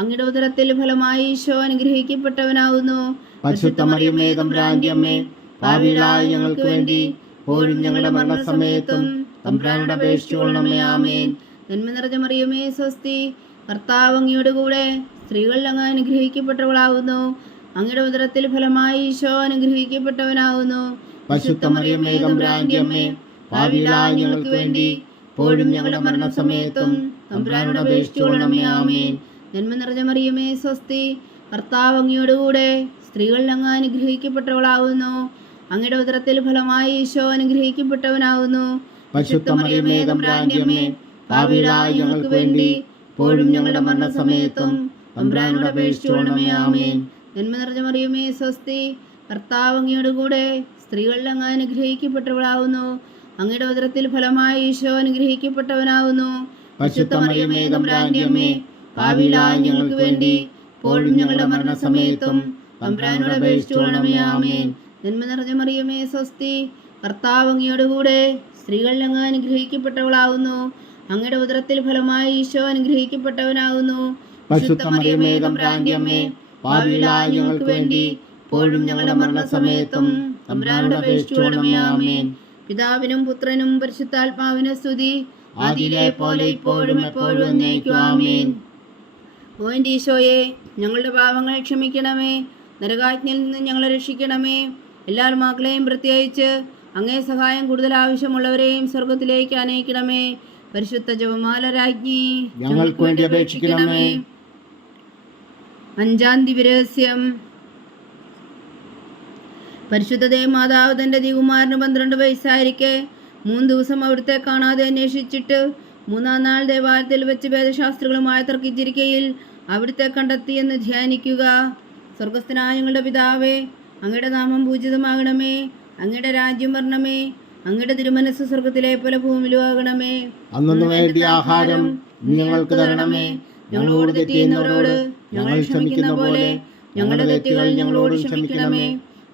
അങ്ങയുടെ ഉദരത്തിൽ ഫലമായി ഈശോ അനുഗ്രഹിക്കപ്പെട്ടവനാകുന്നു. പരിശുദ്ധ മറിയമേ, തമ്പുരാന്റെ അമ്മേ, പാപികളായ ഞങ്ങൾക്ക് വേണ്ടി ഇപ്പോഴും ഞങ്ങളുടെ മരണസമയത്തും തമ്പുരാനോട് അപേക്ഷിച്ചുകൊള്ളണമേ. ആമേൻ. നന്മ നിറഞ്ഞ മറിയമേ, സ്വസ്തി. കർത്താവ് അങ്ങയോട് കൂടെ സ്ത്രീകളിൽ അങ്ങ് അനുഗ്രഹിക്കപ്പെട്ടവളാകുന്നു. അങ്ങയുടെ ഉദരത്തിൽ ഫലമായി ഈശോ അനുഗ്രഹിക്കപ്പെട്ടവനാകുന്നു. പരിശുദ്ധ മറിയമേ, തമ്പുരാന്റെ അമ്മേ, പാപികളായ ഞങ്ങൾക്ക് വേണ്ടി ഇപ്പോഴും ഞങ്ങളുടെ മരണസമയത്തും തമ്പുരാനോട് അപേക്ഷിച്ചുകൊള്ളണമേ. ആമേൻ. നന്മ നിറഞ്ഞ മറിയമേ, സ്വസ്തി. കർത്താവ് അങ്ങയോട് കൂടെ സ്ത്രീകളിൽ അങ്ങ് അനുഗ്രഹിക്കപ്പെട്ടവളാകുന്നു. അങ്ങയുടെ ഉദരത്തിൽ ഫലമായി ഈശോ അനുഗ്രഹിക്കപ്പെട്ടവനാകുന്നു. പരിശുദ്ധ മറിയമേ, തമ്പുരാന്റെ അമ്മേ, പാപികളായ ഞങ്ങൾക്ക് വേണ്ടി ഇപ്പോഴും ഞങ്ങളുടെ മരണസമയത്തും തമ്പുരാനോട് അപേക്ഷിച്ചുകൊള്ളണമേ. ആമേൻ. നന്മ നിറഞ്ഞ മറിയമേ, സ്വസ്തി. കർത്താവ് അങ്ങയോട് കൂടെ സ്ത്രീകളിൽ അങ്ങ് അനുഗ്രഹിക്കപ്പെട്ടവളാകുന്നു. അങ്ങയുടെ ഉദരത്തിൽ ഫലമായി ഈശോ അനുഗ്രഹിക്കപ്പെട്ടവനാകുന്നു. പരിശുദ്ധ മറിയമേ, തമ്പുരാന്റെ അമ്മേ, പാപികളായ ഞങ്ങൾക്ക് വേണ്ടി ഇപ്പോഴും ഞങ്ങളുടെ മരണസമയത്തും തമ്പുരാനോട് അപേക്ഷിച്ചുകൊള്ളണമേ. ആമേൻ. നന്മ നിറഞ്ഞ മറിയമേ, സ്വസ്തി. കർത്താവ് അങ്ങയോട് കൂടെ സ്ത്രീകളിൽ അങ്ങ് അനുഗ്രഹിക്കപ്പെട്ടവളാകുന്നു. അങ്ങയുടെ ഉദരത്തിൽ ഫലമായി ഈശോ അനുഗ്രഹിക്കപ്പെട്ടവനാകുന്നു. പരിശുദ്ധ മറിയമേ, തമ്പുരാന്റെ അമ്മേ, പാപികളായ ഞങ്ങൾക്ക് വേണ്ടി ഇപ്പോഴും ഞങ്ങളുടെ മരണസമയത്തും തമ്പുരാനോട് അപേക്ഷിച്ചുകൊള്ളണമേ. ആമേൻ. പിതാവിനും പുത്രനും പരിശുദ്ധാത്മാവിനും സ്തുതി. ആദിയിലെ പോലെ ഇപ്പോഴും എപ്പോഴും എന്നേക്കും. ആമേൻ. ഓ എൻ്റെ ഈശോയെ, ഞങ്ങളുടെ പാപങ്ങൾ ക്ഷമിക്കണമേ. നരകാജ്ഞയിൽ നിന്ന് ഞങ്ങളെ രക്ഷിക്കണമേ. എല്ലാ മക്കളെയും പ്രത്യേകിച്ച് അങ്ങേ സഹായം കൂടുതൽ ആവശ്യമുള്ളവരെയും സ്വർഗത്തിലേക്ക് അനയിക്കണമേ. പരിശുദ്ധ ജപമാല രാജ്ഞി ഞങ്ങൾക്ക് വേണ്ടി അപേക്ഷിക്കണമേ. അഞ്ചാം ദിവ്യരഹസ്യം. പരിശുദ്ധ ദേവമാതാവ് തൻ്റെ ദികുമാരന് 12 വയസ്സായിരിക്കെ 3 ദിവസം അവിടുത്തെ കാണാതെ അന്വേഷിച്ചിട്ട് 3-ാം നാൾ ദേവാലയത്തിൽ വെച്ച് വേദശാസ്ത്രികളുമായി തർക്കിച്ചിരിക്കയിൽ അവിടുത്തെ കണ്ടെത്തിയെന്ന് ധ്യാനിക്കുക. സ്വർഗസ്ഥനായ ഞങ്ങളുടെ പിതാവേ, അങ്ങയുടെ നാമം പൂജിതമാകണമേ. അങ്ങയുടെ രാജ്യം വരണമേ. അങ്ങയുടെ തിരുമനസ്സ് സ്വർഗത്തിലെ പോലെ ഭൂമിയിലും ആകണമേ. അന്നു വേണ്ടിയ ആഹാരം ഞങ്ങൾക്ക് തരണമേ. ഞങ്ങളോട് തെറ്റ് ചെയ്യുന്നവരോട് ഞങ്ങൾ ക്ഷമിക്കുന്ന പോലെ ഞങ്ങളുടെ തെറ്റുകൾ ഞങ്ങളോട് ക്ഷമിക്കണമേ.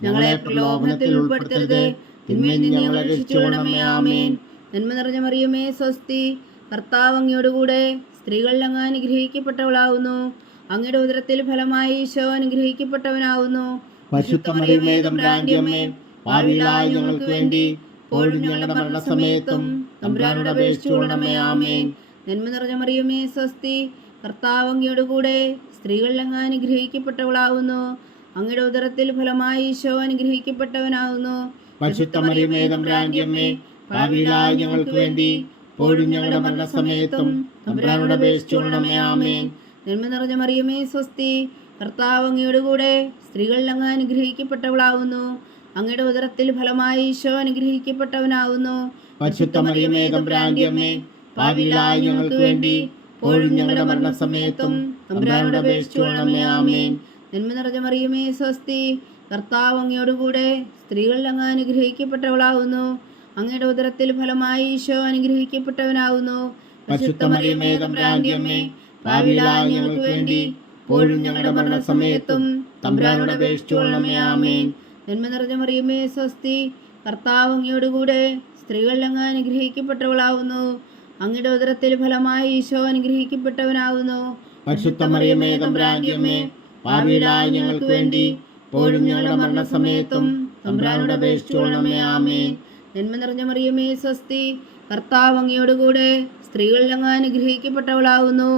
ഞങ്ങളെ പ്രലോഭനത്തിൽ ഉൾപ്പെടുത്തരുത്, തിന്മയിൽ നിന്ന് ഞങ്ങളെ രക്ഷിച്ചുകൊള്ളണമേ. ആമേൻ. നന്മ നിറഞ്ഞ മറിയമേ, സ്വസ്തി. കർത്താവ് അങ്ങയോട് കൂടെ സ്ത്രീകളിൽ അങ്ങ് അനുഗ്രഹിക്കപ്പെട്ടവളാവുന്നു. അങ്ങയുടെ ഉദരത്തിൽ ഫലമായി ഈശോ അനുഗ്രഹിക്കപ്പെട്ടവനാവുന്നു. പരിശുദ്ധ മറിയമേ, തമ്പുരാന്റെ അമ്മേ, പാപികളായ ഞങ്ങൾക്ക് വേണ്ടി ഇപ്പോഴും ഞങ്ങളുടെ മരണസമയത്തും തമ്പുരാനോട് അപേക്ഷിച്ചുകൊള്ളണമേ. ആമേൻ. നന്മ നിറഞ്ഞ മറിയമേ, സ്വസ്തി. കർത്താവ് അങ്ങയോട് കൂടെ സ്ത്രീകളിൽ അങ്ങ് അനുഗ്രഹിക്കപ്പെട്ടവളാവുന്നു. അങ്ങയുടെ ഉദരത്തിൽ ഫലമായി ഈശോ അനുഗ്രഹിക്കപ്പെട്ടവനാവുന്നു. പരിശുദ്ധ മറിയമേ, തമ്പുരാന്റെ അമ്മേ, പാപികളായ ഞങ്ങൾക്ക് വേണ്ടി ഇപ്പോഴും ഞങ്ങളുടെ മരണസമയത്തും തമ്പുരാനോട് അപേക്ഷിച്ചുകൊള്ളണമേ. ആമേൻ. നന്മ നിറഞ്ഞ മറിയമേ സ്വസ്തി, കർത്താവ് അങ്ങയുടെ കൂടെ സ്ത്രീകളിൽ അങ്ങ് അനുഗ്രഹിക്കപ്പെട്ടവളാവുന്നു. അങ്ങയുടെ ഉദരത്തിൽ ഫലമായി ഈശോ അനുഗ്രഹിക്കപ്പെട്ടവനാവുന്നു. പരിശുദ്ധ മറിയമേ തമ്പുരാന്റെ അമ്മേ, പാപികളായ ഞങ്ങൾക്ക് വേണ്ടി ഇപ്പോഴും ഞങ്ങളുടെ മരണസമയത്തും തമ്പുരാനോട് അപേക്ഷിച്ചുകൊള്ളണമേ. ആമേൻ. നന്മ നിറഞ്ഞ മറിയമേ സ്വസ്തി, കർത്താവ് അങ്ങയോട് കൂടെ സ്ത്രീകളിൽ അങ്ങ് അനുഗ്രഹിക്കപ്പെട്ടവളാവുന്നു. അങ്ങയുടെ ഉദരത്തിൽ ഫലമായി ഈശോ അനുഗ്രഹിക്കപ്പെട്ടവനാവുന്നു. പരിശുദ്ധ മറിയമേ തമ്പുരാന്റെ അമ്മേ, പാപികളായ ഞങ്ങൾക്ക് വേണ്ടി ഇപ്പോഴും ഞങ്ങളുടെ മരണസമയത്തും തമ്പുരാനോട് അപേക്ഷിച്ചുകൊള്ളണമേ. ആമേൻ. നന്മ നിറഞ്ഞ മറിയമേ സ്വസ്തി, കർത്താവ് അങ്ങയോട് കൂടെ സ്ത്രീകളിൽ അങ്ങ് അനുഗ്രഹിക്കപ്പെട്ടവളാവുന്നു. അങ്ങയുടെ ഉദരത്തിൽ ഫലമായി ഈശോ അനുഗ്രഹിക്കപ്പെട്ടവനാവുന്നു. പരിശുദ്ധ മറിയമേ തമ്പുരാന്റെ അമ്മേ, പാപികളായ ഞങ്ങൾക്ക് വേണ്ടി ഇപ്പോഴും ഞങ്ങളുടെ മരണസമയത്തും തമ്പുരാനോട് അപേക്ഷിച്ചുകൊള്ളണമേ. ആമേൻ. നന്മ നിറഞ്ഞ മറിയമേ സ്വസ്തി, കർത്താവ് അങ്ങയോട് കൂടെ സ്ത്രീകളിൽ അങ്ങ് അനുഗ്രഹിക്കപ്പെട്ടവളാവുന്നു.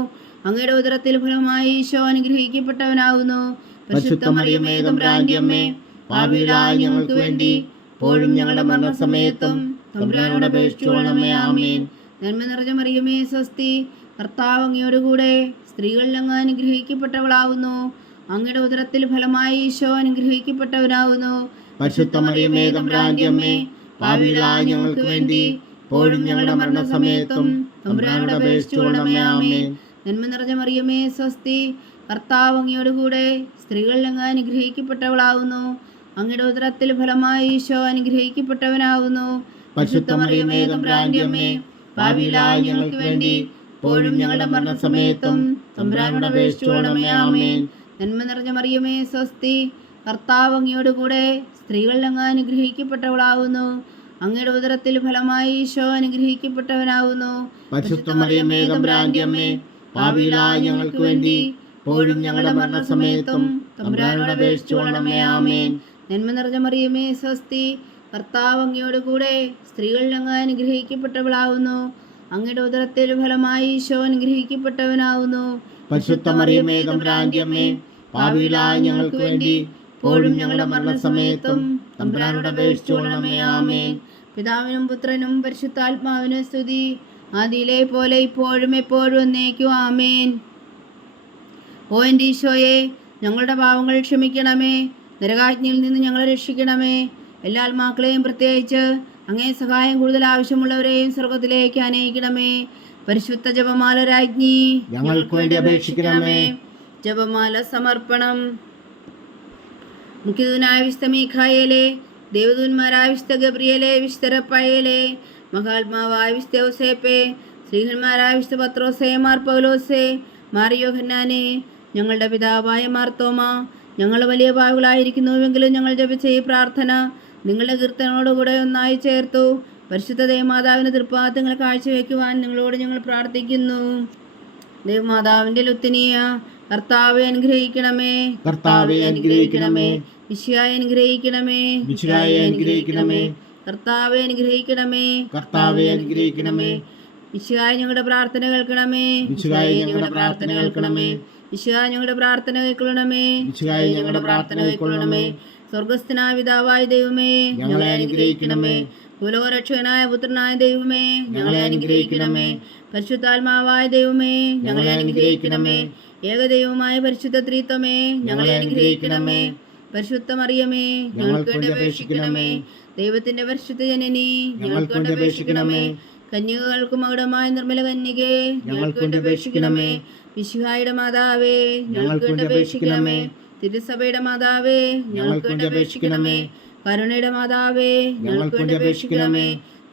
അങ്ങയുടെ ഉദരത്തിൽ ഫലമായി ഈശോ അനുഗ്രഹിക്കപ്പെട്ടവനാവുന്നു. പരിശുദ്ധ മറിയമേ തമ്പുരാന്റെ അമ്മേ, പാപികളായ ഞങ്ങൾക്ക് വേണ്ടി ഇപ്പോഴും ഞങ്ങളുടെ മരണസമയത്തും തമ്പുരാനോട് അപേക്ഷിച്ചുകൊള്ളണമേ. ആമേൻ. നന്മ നിറഞ്ഞ മറിയമേ സ്വസ്തി, കർത്താവ് അങ്ങയോട് കൂടെ സ്ത്രീകളിൽ അങ്ങ് അനുഗ്രഹിക്കപ്പെട്ടവളാവുന്നു. അങ്ങയുടെ ഉദരത്തിൽ ഫലമായി ഈശോ അനുഗ്രഹിക്കപ്പെട്ടവനാവുന്നു. പരിശുദ്ധ മറിയമേ തമ്പുരാന്റെ അമ്മേ, പാപികളായ ഞങ്ങൾക്ക് വേണ്ടി ഇപ്പോഴും ഞങ്ങളുടെ മരണസമയത്തും തമ്പുരാനോട് അപേക്ഷിച്ചുകൊള്ളണമേ. ആമേൻ. നന്മ നിറഞ്ഞ മറിയമേ സ്വസ്തി, കർത്താവ് അങ്ങയോട് കൂടെ സ്ത്രീകളിൽ അങ്ങ് അനുഗ്രഹിക്കപ്പെട്ടവളാവുന്നു. അങ്ങയുടെ ഉദരത്തിൽ ഫലമായി ഈശോ അനുഗ്രഹിക്കപ്പെട്ടവനാവുന്നു. പരിശുദ്ധ മറിയമേ തമ്പുരാന്റെ അമ്മേ, പാപികളായ ഞങ്ങൾക്ക് വേണ്ടി ഇപ്പോഴും ഞങ്ങളുടെ മരണസമയത്തും തമ്പുരാനോട് അപേക്ഷിച്ചുകൊള്ളണമേ. ആമേൻ. നന്മ നിറഞ്ഞ മറിയമേ സ്വസ്തി, കർത്താവ് അങ്ങയോട് കൂടെ സ്ത്രീകളിൽ അങ്ങ് അനുഗ്രഹിക്കപ്പെട്ടവളാവുന്നു. അങ്ങയുടെ ഉദരത്തിൽ ഫലമായി ഈശോ അനുഗ്രഹിക്കപ്പെട്ടവനാവുന്നു. പരിശുദ്ധ മറിയമേ തമ്പുരാന്റെ അമ്മേ, പാപികളായ ഞങ്ങൾക്ക് വേണ്ടി ഇപ്പോഴും ഞങ്ങളുടെ മരണസമയത്തും തമ്പുരാനോട് അപേക്ഷിച്ചുകൊള്ളണമേ. ആമേൻ. നന്മ നിറഞ്ഞ മറിയമേ സ്വസ്തി, കർത്താവ് അങ്ങയോട് കൂടെ സ്ത്രീകളിൽ അങ്ങ് അനുഗ്രഹിക്കപ്പെട്ടവളാവുന്നു. അങ്ങയുടെ ഉദരത്തിൽ ഫലമായി ഈശോ അനുഗ്രഹിക്കപ്പെട്ടവനാവുന്നു. പരിശുദ്ധ മറിയമേ തമ്പുരാന്റെ അമ്മേ, പാപികളായ ഞങ്ങൾക്ക് വേണ്ടി ഇപ്പോഴും ഞങ്ങളുടെ മരണസമയത്തും തമ്പുരാനോട് അപേക്ഷിച്ചുകൊള്ളണമേ. ആമേൻ. പിതാവിനും പുത്രനും പരിശുദ്ധാത്മാവിനും സ്തുതി, ആദിയിലെ പോലെ ഇപ്പോഴും എപ്പോഴും എന്നേക്കും. ആമേൻ. ഓ എൻ്റെ ഈശോയെ, ഞങ്ങളുടെ പാവങ്ങൾ ക്ഷമിക്കണമേ. നരകാജ്ഞയിൽ നിന്ന് ഞങ്ങളെ രക്ഷിക്കണമേ. എല്ലാ ആത്മാക്കളെയും പ്രത്യേകിച്ച് അങ്ങേ സഹായം കൂടുതൽ ആവശ്യമുള്ളവരെയും സ്വർഗത്തിലേക്ക് അനയിക്കണമേ. പരിശുദ്ധ ജപമാല രാജ്ഞി, ഞങ്ങൾക്ക് വേണ്ടി അപേക്ഷിക്കണമേ. ജപമാല സമർപ്പണം. മുഖ്യദൂതനായ വിശുദ്ധ മീഖായേലേ, ദേവദൂതന്മാരായ വിശുദ്ധ ഗബ്രിയേലേ, വിശുദ്ധ റഫായേലേ, മഹാത്മാവായ വിശുദ്ധ യോസേപ്പേ, ശ്രീഹന്മാരായ വിശുദ്ധ പത്രോസേ, മാർ പൗലോസേ, മാർ യോഹന്നാനേ, ഞങ്ങളുടെ പിതാവായ മാർത്തോമ, ഞങ്ങൾ വലിയ പാവികളായിരിക്കുന്നുവെങ്കിലും ഞങ്ങൾ ജപിച്ച ഈ പ്രാർത്ഥന നിങ്ങളുടെ കീർത്തനോടുകൂടെ ഒന്നായി ചേർത്തു പരിശുദ്ധ ദേവമാതാവിൻ്റെ തൃപ്പാദങ്ങൾ കാഴ്ചവെക്കുവാൻ നിങ്ങളോട് ഞങ്ങൾ പ്രാർത്ഥിക്കുന്നു. ദേവമാതാവിൻ്റെ ലുത്തിനിയ, കർത്താവെ അനുഗ്രഹിക്കണമേ. കർത്താവെ അനുഗ്രഹിക്കണമേ. മിശിഹായെ അനുഗ്രഹിക്കണമേ. മിശിഹായെ അനുഗ്രഹിക്കണമേ. കർത്താവെ അനുഗ്രഹിക്കണമേ. കർത്താവെ അനുഗ്രഹിക്കണമേ. മിശിഹായെ ഞങ്ങളുടെ പ്രാർത്ഥന കേൾക്കണമേ. മിശിഹായെ ഞങ്ങളുടെ പ്രാർത്ഥന കേൾക്കണമേ. മിശിഹാ ഞങ്ങളുടെ പ്രാർത്ഥന കൈക്കൊള്ളണമേ. മിശിഹായെ ഞങ്ങളുടെ പ്രാർത്ഥന കൈക്കൊള്ളണമേ. സ്വർഗസ്ഥനായ പിതാവായ ദൈവമേ, ഞങ്ങളെ അനുഗ്രഹിക്കണമേ. ഭൂലോകരക്ഷകനായ പുത്രനായ ദൈവമേ, ഞങ്ങളെ അനുഗ്രഹിക്കണമേ. പരിശുദ്ധാത്മാവായ ദൈവമേ, ഞങ്ങളെ അനുഗ്രഹിക്കണമേ. ഏകദൈവമായ പരിശുദ്ധ ത്രിത്വമേ, ഞങ്ങളെ അനുഗ്രഹിക്കണമേ. പരിശുദ്ധ മറിയമേ, ഞങ്ങൾക്ക് വേണ്ടി അപേക്ഷിക്കണമേ. ദൈവത്തിന്റെ പരിശുദ്ധ ജനനി, ഞങ്ങൾക്ക് വേണ്ടി അപേക്ഷിക്കണമേ. കന്യകകൾക്ക് മകുടമായ നിർമ്മല കന്യകേ, ഞങ്ങൾക്ക് വേണ്ടി അപേക്ഷിക്കണമേ. മിശിഹായുടെ മാതാവേ, ഞങ്ങൾക്ക് വേണ്ടി അപേക്ഷിക്കണമേ. തിരുസഭയുടെ മാതാവേ, ഞങ്ങൾക്ക് വേണ്ടി അപേക്ഷിക്കണമേ. കരുണയുടെ മാതാവേ, ഞങ്ങൾക്ക് വേണ്ടി അപേക്ഷിക്കണമേ.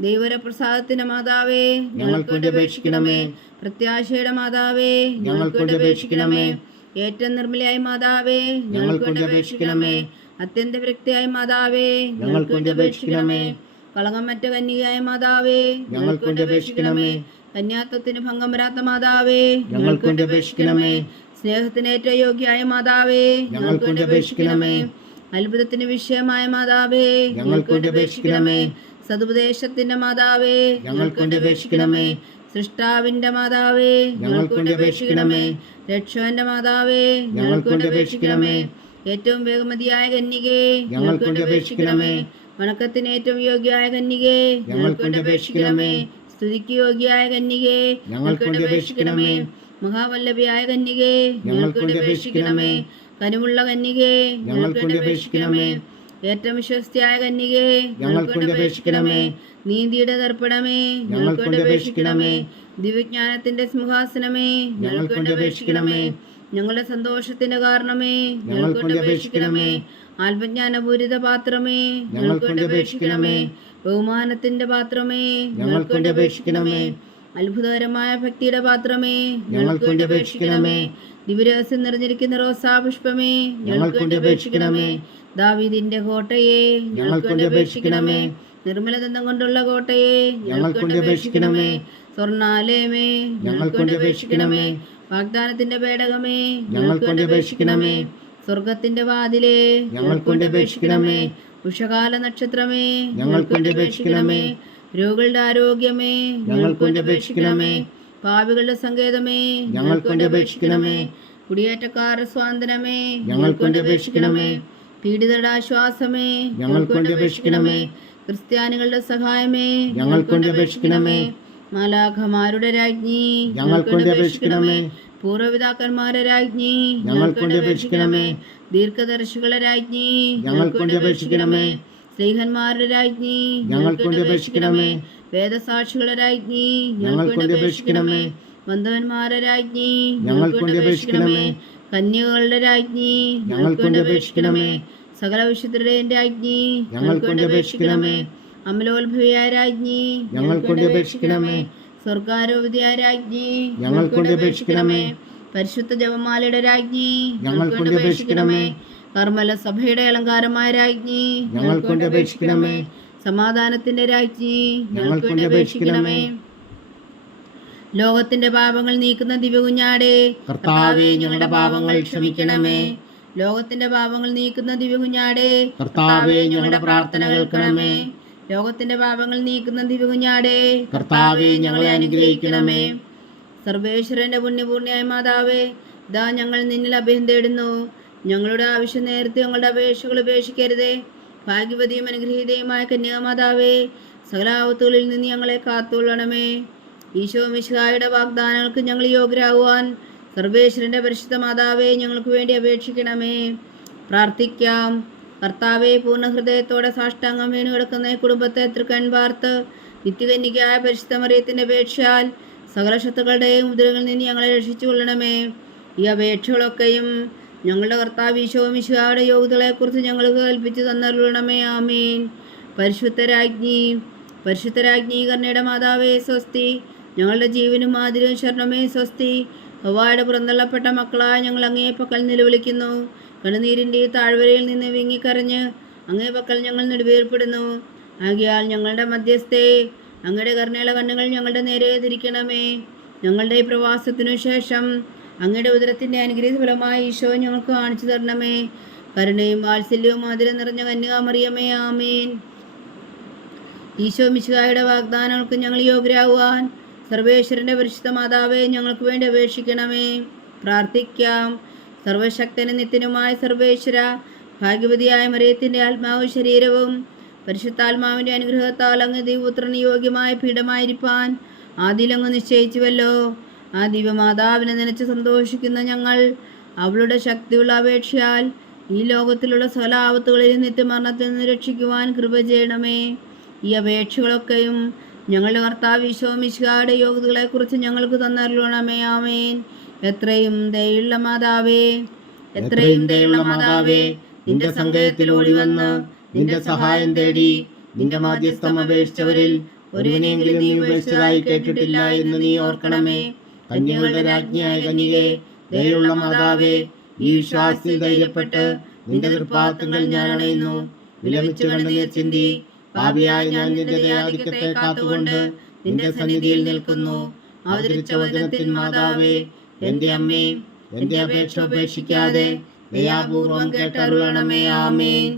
ദൈവപ്രസാദത്തിന്റെ മാതാവേ, ഞങ്ങൾക്ക് വേണ്ടി അപേക്ഷിക്കണമേ. പ്രത്യാശയുടെ മാതാവേ, ഞങ്ങൾക്ക് വേണ്ടി അപേക്ഷിക്കണമേ. ഏറ്റവും നിർമ്മലയായ മാതാവേ, ഞങ്ങൾക്ക് വേണ്ടി അപേക്ഷിക്കണമേ. അത്യന്ത വിരക്തിയായ മാതാവേ, ഞങ്ങൾക്ക് വേണ്ടി അപേക്ഷിക്കണമേ. കളങ്കമറ്റ കന്യകയായ മാതാവേ, ഞങ്ങൾക്ക് വേണ്ടി അപേക്ഷിക്കണമേ. കന്യാത്വത്തിന് ഭംഗം വരാത്ത മാതാവേ, ഞങ്ങൾക്ക് വേണ്ടി അപേക്ഷിക്കണമേ. സ്നേഹത്തിന് ഏറ്റവും യോഗ്യയായ മാതാവേ, ഞങ്ങൾക്ക് വേണ്ടി അപേക്ഷിക്കണമേ. അത്ഭുതത്തിന് വിഷയമായ മാതാവേ, ഞങ്ങൾക്ക് വേണ്ടി അപേക്ഷിക്കണമേ. സതുപദേശത്തിന്റെ മാതാവേ, ഞങ്ങൾക്ക് വേണ്ടി അപേക്ഷിക്കണമേ. സൃഷ്ടാവിന്റെ മാതാവേ, ഞങ്ങൾക്ക് വേണ്ടി അപേക്ഷിക്കണമേ. രക്ഷകന്റെ മാതാവേ, ഞങ്ങൾക്ക് വേണ്ടി അപേക്ഷിക്കണമേ. ഏറ്റവും വേഗമതിയായ കന്യകേ, ഞങ്ങൾക്ക് വേണ്ടി അപേക്ഷിക്കണമേ. വണക്കത്തിന് ഏറ്റവും യോഗ്യയായ കന്യകേ, ഞങ്ങൾക്ക് വേണ്ടി അപേക്ഷിക്കണമേ. സ്തുതിക്ക് യോഗ്യയായ കന്യകേ, ഞങ്ങൾക്ക് വേണ്ടി അപേക്ഷിക്കണമേ. മഹാവല്ലഭയായ കന്യകേ, ഞങ്ങൾക്ക് വേണ്ടി അപേക്ഷിക്കണമേ. കനിവുള്ള കന്യകേ, ഞങ്ങൾക്ക് വേണ്ടി അപേക്ഷിക്കണമേ. ഏറ്റവും വിശ്വസ്തയായ കന്യകേ, ഞങ്ങൾക്ക് വേണ്ടി അപേക്ഷിക്കണമേ. നീതിയുടെ ദർപ്പണമേ, ഞങ്ങൾക്ക് വേണ്ടി അപേക്ഷിക്കണമേ. ദിവ്യജ്ഞാനത്തിന്റെ സിംഹാസനമേ, ഞങ്ങൾക്ക് വേണ്ടി അപേക്ഷിക്കണമേ. ഞങ്ങളുടെ സന്തോഷത്തിന്റെ കാരണമേ, ഞങ്ങൾക്ക് വേണ്ടി അപേക്ഷിക്കണമേ. ആത്മജ്ഞാനപൂരിത പാത്രമേ, ഞങ്ങൾക്ക് വേണ്ടി അപേക്ഷിക്കണമേ. ബഹുമാനത്തിന്റെ പാത്രമേ, ഞങ്ങൾക്ക് വേണ്ടി അപേക്ഷിക്കണമേ. അത്ഭുതകരമായ ഭക്തിയുടെ പാത്രമേ, ഞങ്ങൾക്ക് വേണ്ടി അപേക്ഷിക്കണമേ. ദിവ്യരഹസ്യം നിറഞ്ഞിരിക്കുന്ന റോസാപുഷ്പമേ, ഞങ്ങൾക്ക് വേണ്ടി അപേക്ഷിക്കണമേ. ദാവീദിന്റെ കോട്ടയെ, ഞങ്ങൾക്ക് വേണ്ടി അപേക്ഷിക്കണമേ. നിർമ്മലദന്തം കൊണ്ടുള്ള കോട്ടയെ, ഞങ്ങൾക്ക് വേണ്ടി അപേക്ഷിക്കണമേ. സ്വർണ്ണാലയമേ, ഞങ്ങൾക്ക് വേണ്ടി അപേക്ഷിക്കണമേ. വാഗ്ദാനത്തിന്റെ പേടകമേ, ഞങ്ങൾക്ക് വേണ്ടി അപേക്ഷിക്കണമേ. സ്വർഗത്തിന്റെ വാതിലേ, ഞങ്ങൾക്ക് വേണ്ടി അപേക്ഷിക്കണമേ. ഉഷകാല നക്ഷത്രമേ, ഞങ്ങൾക്ക് വേണ്ടി അപേക്ഷിക്കണമേ. രോഗികളുടെ ആരോഗ്യമേ, ഞങ്ങൾക്ക് വേണ്ടി അപേക്ഷിക്കണമേ. പാപികളുടെ സങ്കേതമേ, ഞങ്ങൾക്ക് വേണ്ടി അപേക്ഷിക്കണമേ. കുടിയേറ്റക്കാരുടെ സ്വാതന്ത്ര്യമേ, ഞങ്ങൾക്ക് വേണ്ടി അപേക്ഷിക്കണമേ. പീഡിതരുടെ ആശ്വാസമേ, ഞങ്ങൾക്ക് വേണ്ടി അപേക്ഷിക്കണമേ. ക്രിസ്ത്യാനികളുടെ സഹായമേ, ഞങ്ങൾക്ക് വേണ്ടി അപേക്ഷിക്കണമേ. മാലാഖമാരുടെ രാജ്ഞി, ഞങ്ങൾക്ക് വേണ്ടി അപേക്ഷിക്കണമേ. പൂർവ്വപിതാക്കന്മാരുടെ രാജ്ഞി, ഞങ്ങൾക്ക് വേണ്ടി അപേക്ഷിക്കണമേ. ദീർഘദർശികളുടെ രാജ്ഞി, ഞങ്ങൾക്ക് വേണ്ടി അപേക്ഷിക്കണമേ. സ്ത്രീഹന്മാരുടെ രാജ്ഞി, ഞങ്ങൾക്ക് വേണ്ടി അപേക്ഷിക്കണമേ. വേദസാക്ഷികളുടെ രാജ്ഞി, ഞങ്ങൾക്ക് വേണ്ടി അപേക്ഷിക്കണമേ. ബന്ധവന്മാരുടെ രാജ്ഞി, ഞങ്ങൾക്ക് വേണ്ടി അപേക്ഷിക്കണമേ. കന്യകകളുടെ രാജ്ഞി, ഞങ്ങൾക്ക് വേണ്ടി അപേക്ഷിക്കണമേ. സകല വിശുദ്ധരുടെയും രാജ്ഞി, ഞങ്ങൾക്ക് വേണ്ടി അപേക്ഷിക്കണമേ. അമലോത്ഭവിയായ രാജ്ഞി, ഞങ്ങൾക്ക് വേണ്ടി അപേക്ഷിക്കണമേ. സ്വർഗാരോപിതയായ രാജ്ഞി, ഞങ്ങൾക്ക് വേണ്ടി അപേക്ഷിക്കണമേ. പരിശുദ്ധ ജപമാലയുടെ രാജ്ഞി, ഞങ്ങൾക്ക് വേണ്ടി അപേക്ഷിക്കണമേ. കർമ്മല സഭയുടെ അലങ്കാരമായ രാജ്ഞി, ഞങ്ങൾക്ക് വേണ്ടി അപേക്ഷിക്കണമേ. സമാധാനത്തിന്റെ രാജ്ഞി, ഞങ്ങൾക്ക് വേണ്ടി അപേക്ഷിക്കണമേ. ലോകത്തിന്റെ പാപങ്ങൾ നീക്കുന്ന ദിവ്യകുഞ്ഞാടേ, കർത്താവേ ഞങ്ങളുടെ പാപങ്ങൾ ക്ഷമിക്കണമേ. ലോകത്തിന്റെ പാപങ്ങൾ നീക്കുന്ന ദിവ്യകുഞ്ഞാടേ, കർത്താവേ ഞങ്ങളുടെ പ്രാർത്ഥന കേൾക്കണമേ. ലോകത്തിന്റെ പാപങ്ങൾ നീക്കുന്ന ദിവ്യകുഞ്ഞാടേ, കർത്താവേ ഞങ്ങളെ അനുഗ്രഹിക്കണമേ. സർവേശ്വരന്റെ പുണ്യപൂർണ്ണയായ മാതാവേ, ഇതാ ഞങ്ങൾ നിന്നിൽ അഭയം തേടുന്നു. ഞങ്ങളുടെ ആവശ്യം നേരത്തെ ഞങ്ങളുടെ അപേക്ഷകൾ ഉപേക്ഷിക്കരുതേ. ഭാഗ്യവതിയും അനുഗ്രഹീതയുമായ കന്യാമാതാവേ, സകലാപത്തുകളിൽ നിന്ന് ഞങ്ങളെ കാത്തുകൊള്ളണമേ. ഈശോ മിശിഹായുടെ വാഗ്ദാനങ്ങൾക്ക് ഞങ്ങൾ യോഗ്യരാകുവാൻ സർവേശ്വരന്റെ പരിശുദ്ധ മാതാവേ, ഞങ്ങൾക്ക് വേണ്ടി അപേക്ഷിക്കണമേ. പ്രാർത്ഥിക്കാം. കർത്താവെ, പൂർണ്ണ ഹൃദയത്തോടെ സാഷ്ടാംഗം വീണു കിടക്കുന്ന ഈ കുടുംബത്തെ തൃക്കൺ പാർത്ത് നിത്യകന്യകയായ പരിശുദ്ധ മറിയത്തിന്റെ അപേക്ഷയാൽ സകല ശത്രുക്കളുടെയും ഉപദ്രവങ്ങളിൽ നിന്ന് ഞങ്ങളെ രക്ഷിച്ചു കൊള്ളണമേ. ഈ അപേക്ഷകളൊക്കെയും ഞങ്ങളുടെ കർത്താവ് ഈശോ മിശിഹായുടെ യോഗ്യതകളെക്കുറിച്ച് ഞങ്ങൾക്ക് കൽപ്പിച്ചു തന്നരുളണമേ. ആമേൻ. പരിശുദ്ധരാജ്ഞി കർണയുടെ മാതാവേ സ്വസ്തി. ഞങ്ങളുടെ ജീവനും ആതിരവും ശരണമേ സ്വസ്തി. ഹവ്വായുടെ പുറന്തള്ളപ്പെട്ട മക്കളായ ഞങ്ങൾ അങ്ങേ പക്കൽ നിലവിളിക്കുന്നു. കണ്ണുനീരിൻ്റെ ഈ താഴ്വരയിൽ നിന്ന് വിങ്ങിക്കരഞ്ഞ് അങ്ങേ പക്കൽ ഞങ്ങൾ നെടുവേർപ്പെടുന്നു. ആകയാൽ ഞങ്ങളുടെ മധ്യസ്ഥേ, അങ്ങയുടെ കരുണയുള്ള കണ്ണുകൾ ഞങ്ങളുടെ നേരെ തിരിക്കണമേ. ഞങ്ങളുടെ ഈ പ്രവാസത്തിനു ശേഷം അങ്ങയുടെ ഉദരത്തിൻ്റെ അനുഗ്രഹീത ഫലമായ ഈശോ ഞങ്ങൾക്ക് കാണിച്ചു തരണമേ. കരുണയും വാത്സല്യവും ആദരം നിറഞ്ഞ കന്യകാമറിയമേ. ആമേൻ. ഈശോ മിശിഹായുടെ വാഗ്ദാനങ്ങൾക്ക് ഞങ്ങൾ യോഗ്യരാകുവാൻ സർവേശ്വരന്റെ പരിശുദ്ധ മാതാവേ, ഞങ്ങൾക്ക് വേണ്ടി അപേക്ഷിക്കണമേ. പ്രാർത്ഥിക്കാം. സർവശക്തനും നിത്യനുമായ സർവേശ്വര, ഭാഗ്യവതിയായ മറിയത്തിൻ്റെ ആത്മാവും ശരീരവും പരിശുദ്ധാത്മാവിൻ്റെ അനുഗ്രഹത്താൽ അങ്ങ് ദൈവപുത്രന് യോഗ്യമായ പീഠമായിരിക്കാൻ ആദിയിലങ്ങ് നിശ്ചയിച്ചുവല്ലോ. ആ ദിവ്യമാതാവിനെ നനച്ച് സന്തോഷിക്കുന്ന ഞങ്ങൾ അവളുടെ ശക്തിയുള്ള അപേക്ഷയാൽ ഈ ലോകത്തിലുള്ള സകല ആപത്തുകളിലും നിത്യമരണത്തിൽ നിന്ന് രക്ഷിക്കുവാൻ കൃപ ചെയ്യണമേ. ഈ അപേക്ഷകളൊക്കെയും ഞങ്ങളുടെ കർത്താവ് ഈശോ മിശിഹായുടെ യോഗ്യതകളെക്കുറിച്ച് ഞങ്ങൾക്ക് തന്നരുളണമേ. ആമേൻ. എത്രയും ദയുള്ള മാതാവേ, നിന്റെ സങ്കേതത്തിൽ ഓടി വന്ന് നിന്റെ സഹായം തേടി നിന്റെ മാധ്യസ്ഥം അപേക്ഷിച്ചവരിൽ ഒരുവനെങ്കിലും നീ ഉപേക്ഷിച്ചതായി കേട്ടിട്ടില്ല എന്ന് നീ ഓർക്കണമേ. കന്യകളുടെ രാജ്ഞിയായ കന്യകേ, ദയുള്ള മാതാവേ, ഈ വിശ്വാസത്തിൽ ധൈര്യപ്പെട്ട് നിന്റെ തൃപ്പാദങ്ങൾ ഞാൻ അണയുന്നു. വിലപിച്ചു കണ്ണുനീർ ചിന്തി പാപിയായ ഞാൻ നിന്റെ ദയാധിക്യത്തെ കാത്തുകൊണ്ട് നിന്റെ സന്നിധിയിൽ നിൽക്കുന്നു. അവതരിച്ച വചനത്തിൻ മാതാവേ, എന്റെ അമ്മേ, എന്റെ അപേക്ഷ ഉപേക്ഷിക്കാതെ ദയാപൂർവം കേട്ടരുളണമേ. ആമേൻ.